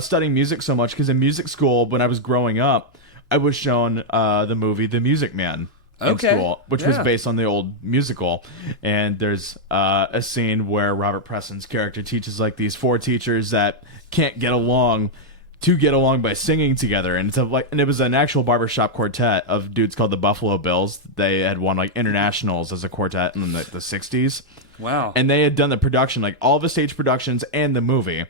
studying music so much. Because in music school, when I was growing up, I was shown the movie The Music Man in school, which was based on the old musical. And there's a scene where Robert Preston's character teaches like these 4 teachers that can't get along to get along by singing together. And and it was an actual barbershop quartet of dudes called the Buffalo Bills. They had won like internationals as a quartet in the 60s. Wow. And they had done the production, like all the stage productions and the movie.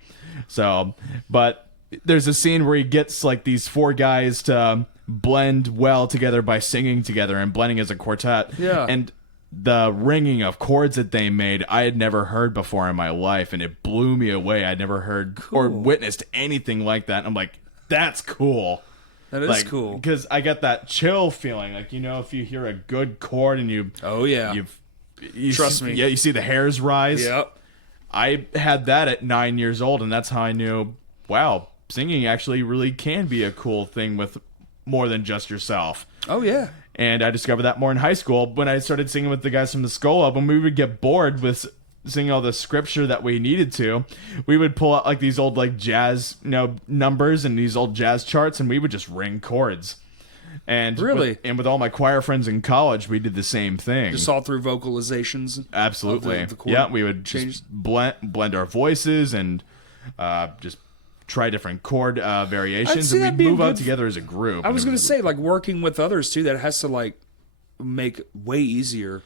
So, but there's a scene where he gets like these 4 guys to blend well together by singing together and blending as a quartet. Yeah. And the ringing of chords that they made, I had never heard before in my life, and it blew me away. I'd never heard or witnessed anything like that. And I'm like, that's cool. That is cool. Because I got that chill feeling. Like, you know, if you hear a good chord and you... Oh, yeah. You trust me. Yeah, you see the hairs rise. Yep. I had that at 9 years old, and that's how I knew, wow, singing actually really can be a cool thing with more than just yourself. Oh, yeah. And I discovered that more in high school when I started singing with the guys from the Skull When we would get bored with singing all the scripture that we needed to, we would pull out like these old like jazz, you know, numbers and these old jazz charts, and we would just ring chords. And really, with all my choir friends in college, we did the same thing. Just all through vocalizations. Absolutely. Yeah, we would just blend our voices and just try different chord variations, and we'd move out together as a group. I was going to say, like, working with others, too, that has to, like, make it way easier.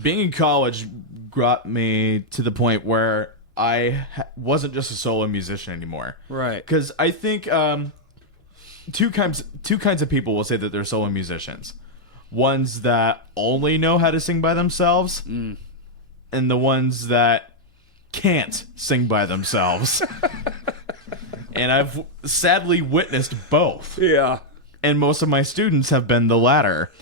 Being in college brought me to the point where I wasn't just a solo musician anymore. Right. Because I think two kinds of people will say that they're solo musicians. Ones that only know how to sing by themselves, and the ones that can't sing by themselves. And I've sadly witnessed both. Yeah. And most of my students have been the latter.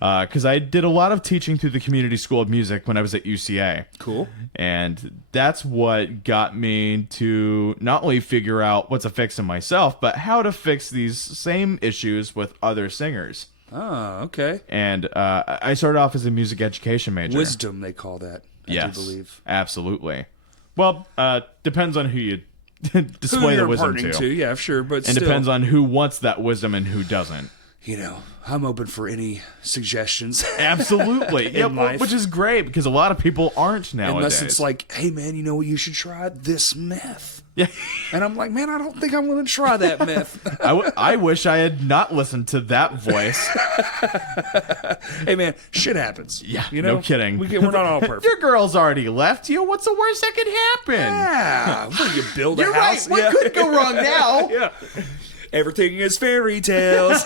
Because I did a lot of teaching through the Community School of Music when I was at UCA. Cool. And that's what got me to not only figure out what to fix in myself, but how to fix these same issues with other singers. Oh, okay. And I started off as a music education major. Wisdom, they call that, I do believe. Absolutely. Well, depends on who you display the wisdom to. Yeah, sure, but and depends on who wants that wisdom and who doesn't. You know, I'm open for any suggestions. Absolutely. Yeah, which is great because a lot of people aren't nowadays. Unless it's like, hey, man, you know what? You should try this meth. Yeah. And I'm like, man, I don't think I'm going to try that meth. I wish I had not listened to that voice. Hey, man, shit happens. Yeah, you know? no kidding. We're not all perfect. Your girl's already left you. What's the worst that could happen? Yeah. What, you build a house? You're right. What could go wrong now? Yeah. Everything is fairy tales.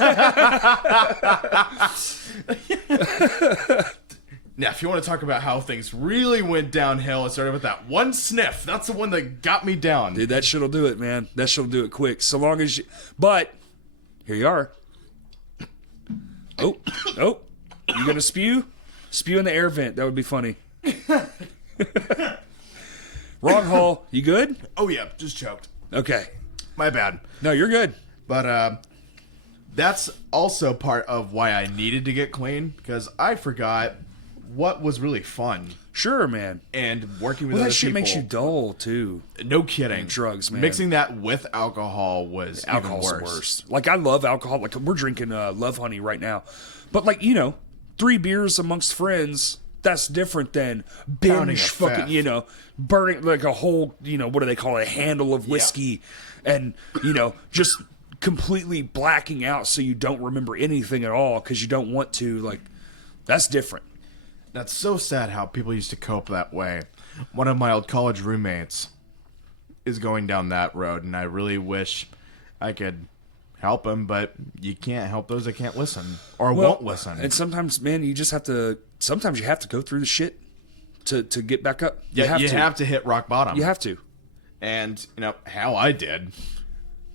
Now, if you want to talk about how things really went downhill, it started with that one sniff. That's the one that got me down. Dude, that shit'll do it, man. That shit'll do it quick. So long as you... But, here you are. Oh. You gonna spew? Spew in the air vent. That would be funny. Wrong hole. You good? Oh, yeah. Just choked. Okay. My bad. No, you're good. But, that's also part of why I needed to get clean, because I forgot what was really fun. Sure, man. And working with Well, other that shit people. makes you dull, too. No kidding. And drugs, man. Mixing that with alcohol was Alcohol's even the worse. worst. Like, I love alcohol. Like, we're drinking Love Honey right now. But, like, 3 beers amongst friends, that's different than Pounding binge a fucking, fifth. burning, like, a whole, what do they call it, a handle of whiskey. Yeah. And, just completely blacking out so you don't remember anything at all because you don't want to. Like, that's different. That's so sad how people used to cope that way. One of my old college roommates is going down that road, and I really wish I could help him, but you can't help those that can't listen or won't listen. And sometimes, man, you just have to. Sometimes you have to go through the shit to get back up. Yeah, you have to hit rock bottom. You have to. And how I did.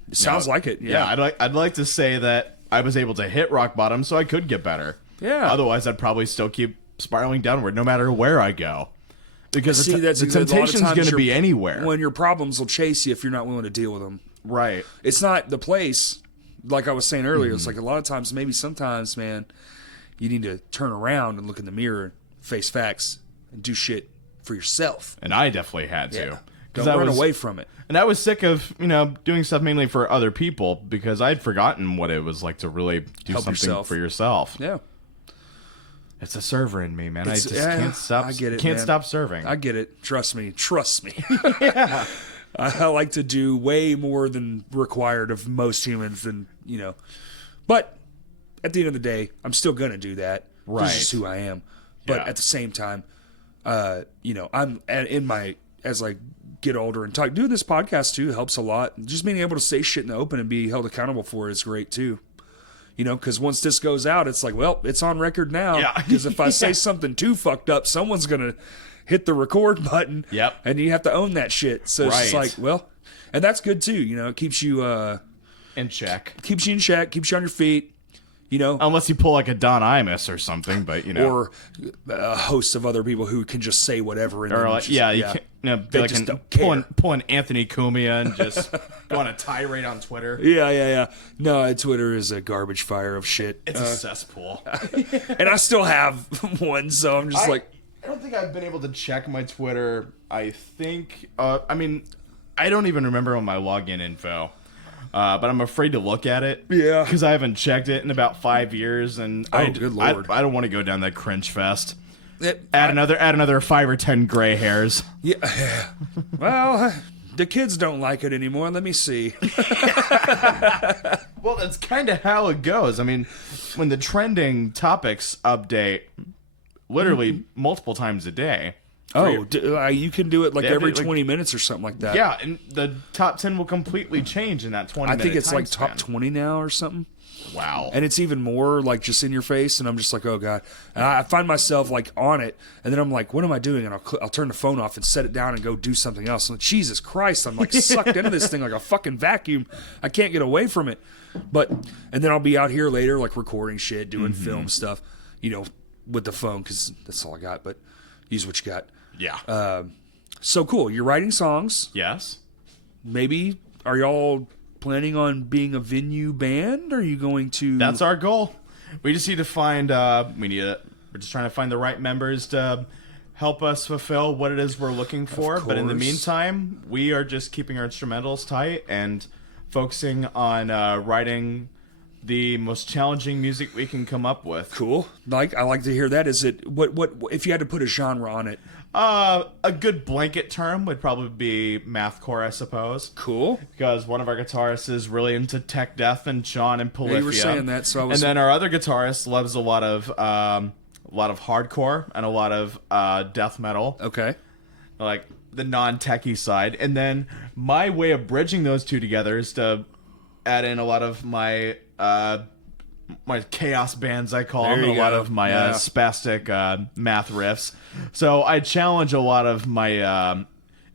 It sounds like it. Yeah. I'd like to say that I was able to hit rock bottom, so I could get better. Yeah. Otherwise, I'd probably still keep spiraling downward, no matter where I go. Because See, the temptation's going to be anywhere. When your problems will chase you if you're not willing to deal with them. Right. It's not the place. Like I was saying earlier, it's like a lot of times, maybe sometimes, man, you need to turn around and look in the mirror, face facts, and do shit for yourself. And I definitely had to. Yeah. Don't run away from it. And I was sick of, doing stuff mainly for other people because I'd forgotten what it was like to really do Help something yourself. for yourself. Yeah. It's a server in me, man. I just can't stop. I get it, Can't man. stop serving. I get it. Trust me. Yeah. I like to do way more than required of most humans, and But at the end of the day, I'm still gonna do that. Right. This is who I am. But Yeah. at the same time, I'm as I get older and talk. Doing this podcast too helps a lot. Just being able to say shit in the open and be held accountable for it is great too. Because once this goes out, it's like, well, it's on record now. Yeah. Because if I say something too fucked up, someone's gonna hit the record button. Yep. And you have to own that shit. So it's just Right. like, well, and that's good too. It keeps you In check. keeps you in check, keeps you on your feet. Unless you pull like a Don Imus or something, but or a host of other people who can just say whatever. And or then like, just, you can't, be They like just don't care. pulling Anthony Cumia and just go on a tirade on Twitter. Yeah. No, Twitter is a garbage fire of shit. It's a cesspool. And I still have one, so I'm just like, I don't think I've been able to check my Twitter. I think, I don't even remember on my login info. But I'm afraid to look at it. Yeah. Because I haven't checked it in about 5 years, and good Lord. I don't want to go down that cringe fest. it, Add another 5 or 10 gray hairs. yeah. Well, the kids don't like it anymore. Let me see. Well, that's kind of how it goes. When the trending topics update literally multiple times a day. Oh, you can do it like Yeah, every like- 20 minutes or something like that. Yeah, and the top 10 will completely change in that 20 I minute think it's time like top span. 20 now or something. Wow. And it's even more like just in your face, and I'm just like, oh god. And I find myself like on it, and then I'm like, what am I doing? And I'll turn the phone off and set it down and go do something else. And Jesus Christ, I'm like sucked into this thing like a fucking vacuum. I can't get away from it. And then I'll be out here later like recording shit, doing film stuff, with the phone because that's all I got. But use what you got. Yeah. So cool. You're writing songs. Yes. Maybe are y'all planning on being a venue band? Are you going to? That's our goal. We just need to find. We're just trying to find the right members to help us fulfill what it is we're looking for. But in the course. meantime, we are just keeping our instrumentals tight and focusing on writing the most challenging music we can come up with. Cool. I like to hear that. Is it what if you had to put a genre on it? A good blanket term would probably be mathcore, I suppose. Cool. Because one of our guitarists is really into tech death and Sean and Polyphia. You were saying that, so I was. And then our other guitarist loves a lot of hardcore and a lot of death metal, Okay. like the non-techie side. And then my way of bridging those two together is to add in a lot of my my chaos bands, I call There them, you and a lot go. of my Yeah. spastic math riffs. So I challenge a lot of my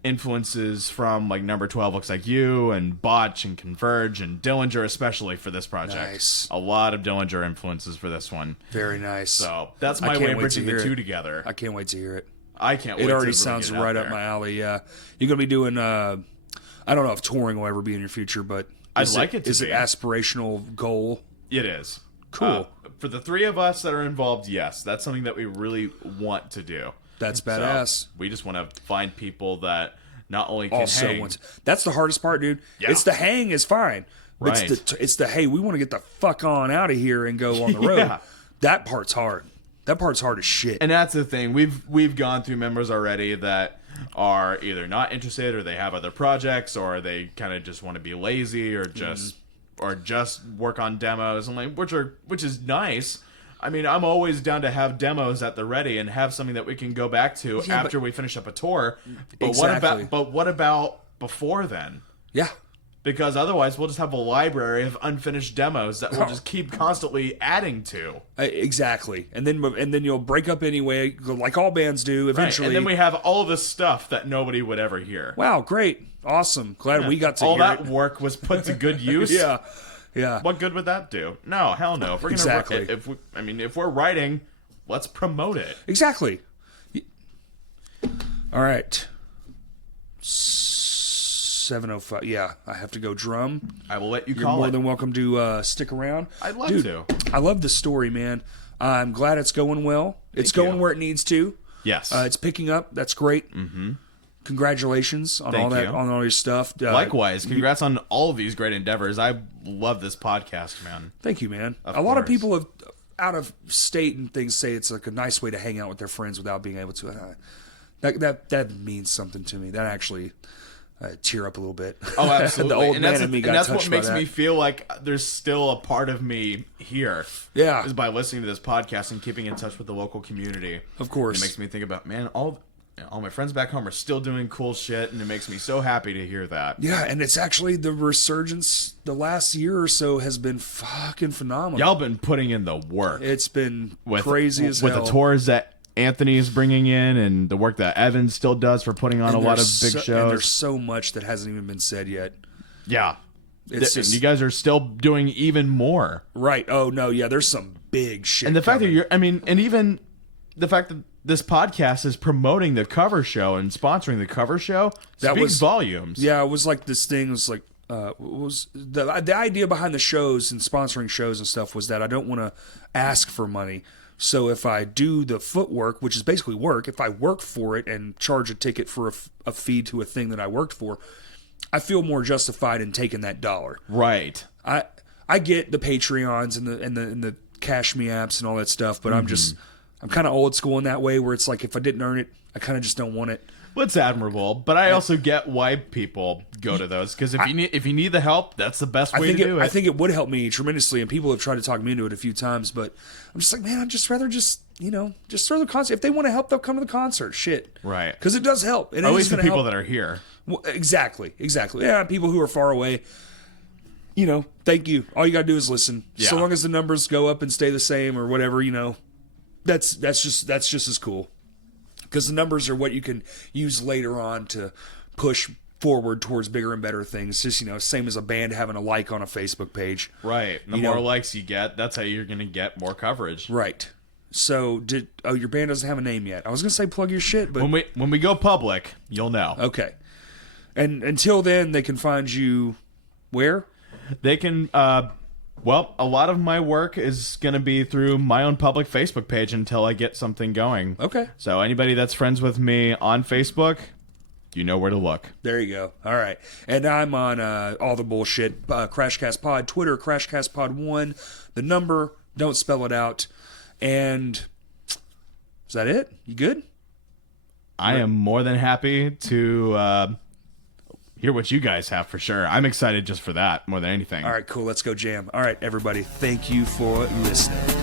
influences from like Number 12 Looks Like You and Botch and Converge and Dillinger, especially for this project. Nice. A lot of Dillinger influences for this one. Very nice. So that's I my can't way of wait to bridging the hear two it. together. I can't wait to hear it. I can't wait. It already to really sounds get it out right up there. my alley. Yeah, you're gonna be doing. I don't know if touring will ever be in your future, but I'd like it to Is be. it aspirational goal? It is. Cool. For the three of us that are involved, yes, that's something that we really want to do. That's So, badass. we just want to find people that not only can Also, hang. that's the hardest part, dude. Yeah. It's the hang is fine. Right. It's the hey, we want to get the fuck on out of here and go on the road. Yeah. That part's hard. That part's hard as shit. And that's the thing. We've gone through members already that are either not interested or they have other projects or they kind of just want to be lazy or just work on demos and like which is nice. I mean, I'm always down to have demos at the ready and have something that we can go back to Yeah, after we finish up a tour. But Exactly. what about before then? Yeah. Because otherwise we'll just have a library of unfinished demos that we'll just keep constantly adding to. Exactly. And then you'll break up anyway, like all bands do eventually. Right. And then we have all this stuff that nobody would ever hear. Wow, great. Awesome. Glad we got to all hear that it. work was put to good use. Yeah. Yeah. What good would that do? No, hell no. If we're gonna Exactly. if we're writing, let's promote it. Exactly. All right. 7:05. Yeah, I have to go drum. I will let you You're call more it. than welcome to stick around. I'd love Dude, to. I love this story, man. I'm glad it's going well. It's going you. where it needs to. Yes. It's picking up. That's great. Mm-hmm. Congratulations on Thank all that, you. on all your stuff. Likewise, congrats on all of these great endeavors. I love this podcast, man. Thank you, man. Of A lot of course. people have out of state and things say it's like a nice way to hang out with their friends without being able to. That means something to me. That actually tear up a little bit. Oh, absolutely. The old and man that's, in me and got that's touched what by makes that. me feel like there's still a part of me here. Yeah. Is by listening to this podcast and keeping in touch with the local community. Of course. It makes me think about, man, all my friends back home are still doing cool shit, and it makes me so happy to hear that. Yeah, and it's actually the resurgence the last year or so has been fucking phenomenal. Y'all been putting in the work. It's been crazy as with hell. the tours that Anthony is bringing in and the work that Evan still does for putting on And a lot of there's big so- And there's shows. so much that hasn't even been said yet. Yeah. It's just You guys are still doing even more. right. Oh no, yeah. There's some big shit. And the fact coming. and even the fact that this podcast is promoting the cover show and sponsoring the cover show That speaks was- volumes. Yeah, it was like this thing was like was the idea behind the shows and sponsoring shows and stuff was that I don't want to ask for money. So if I do the footwork, which is basically work, if I work for it and charge a ticket for a fee to a thing that I worked for, I feel more justified in taking that dollar. Right. I get the Patreons and the Cash Me apps and all that stuff, but I'm kind of old school in that way where it's like if I didn't earn it, I kind of just don't want it. Well, it's admirable, but I also get why people go to those because if you need the help, that's the best way to do it. I think it would help me tremendously, and people have tried to talk me into it a few times, but I'm just like, man, I'd just rather just throw the concert. If they want to help, they'll come to the concert. Shit. Right. Because it does help. And At least the people that are here. Well, exactly. Yeah, people who are far away, thank you. All you got to do is listen. Yeah. So long as the numbers go up and stay the same or whatever, that's just as cool. Because the numbers are what you can use later on to push forward towards bigger and better things. Just, same as a band having a like on a Facebook page. Right. The more likes you get, that's how you're going to get more coverage. Right. So, your band doesn't have a name yet. I was going to say plug your shit, but... When we go public, you'll know. Okay. And until then, they can find you where? They can... a lot of my work is going to be through my own public Facebook page until I get something going. Okay. So anybody that's friends with me on Facebook, you know where to look. There you go. All right. And I'm on all the bullshit. Crashcast Pod, Twitter, Crashcast Pod 1. The number, don't spell it out. And is that it? You good? I am more than happy to hear what you guys have for sure. I'm excited just for that more than anything. All right, cool. Let's go jam. All right, everybody. Thank you for listening.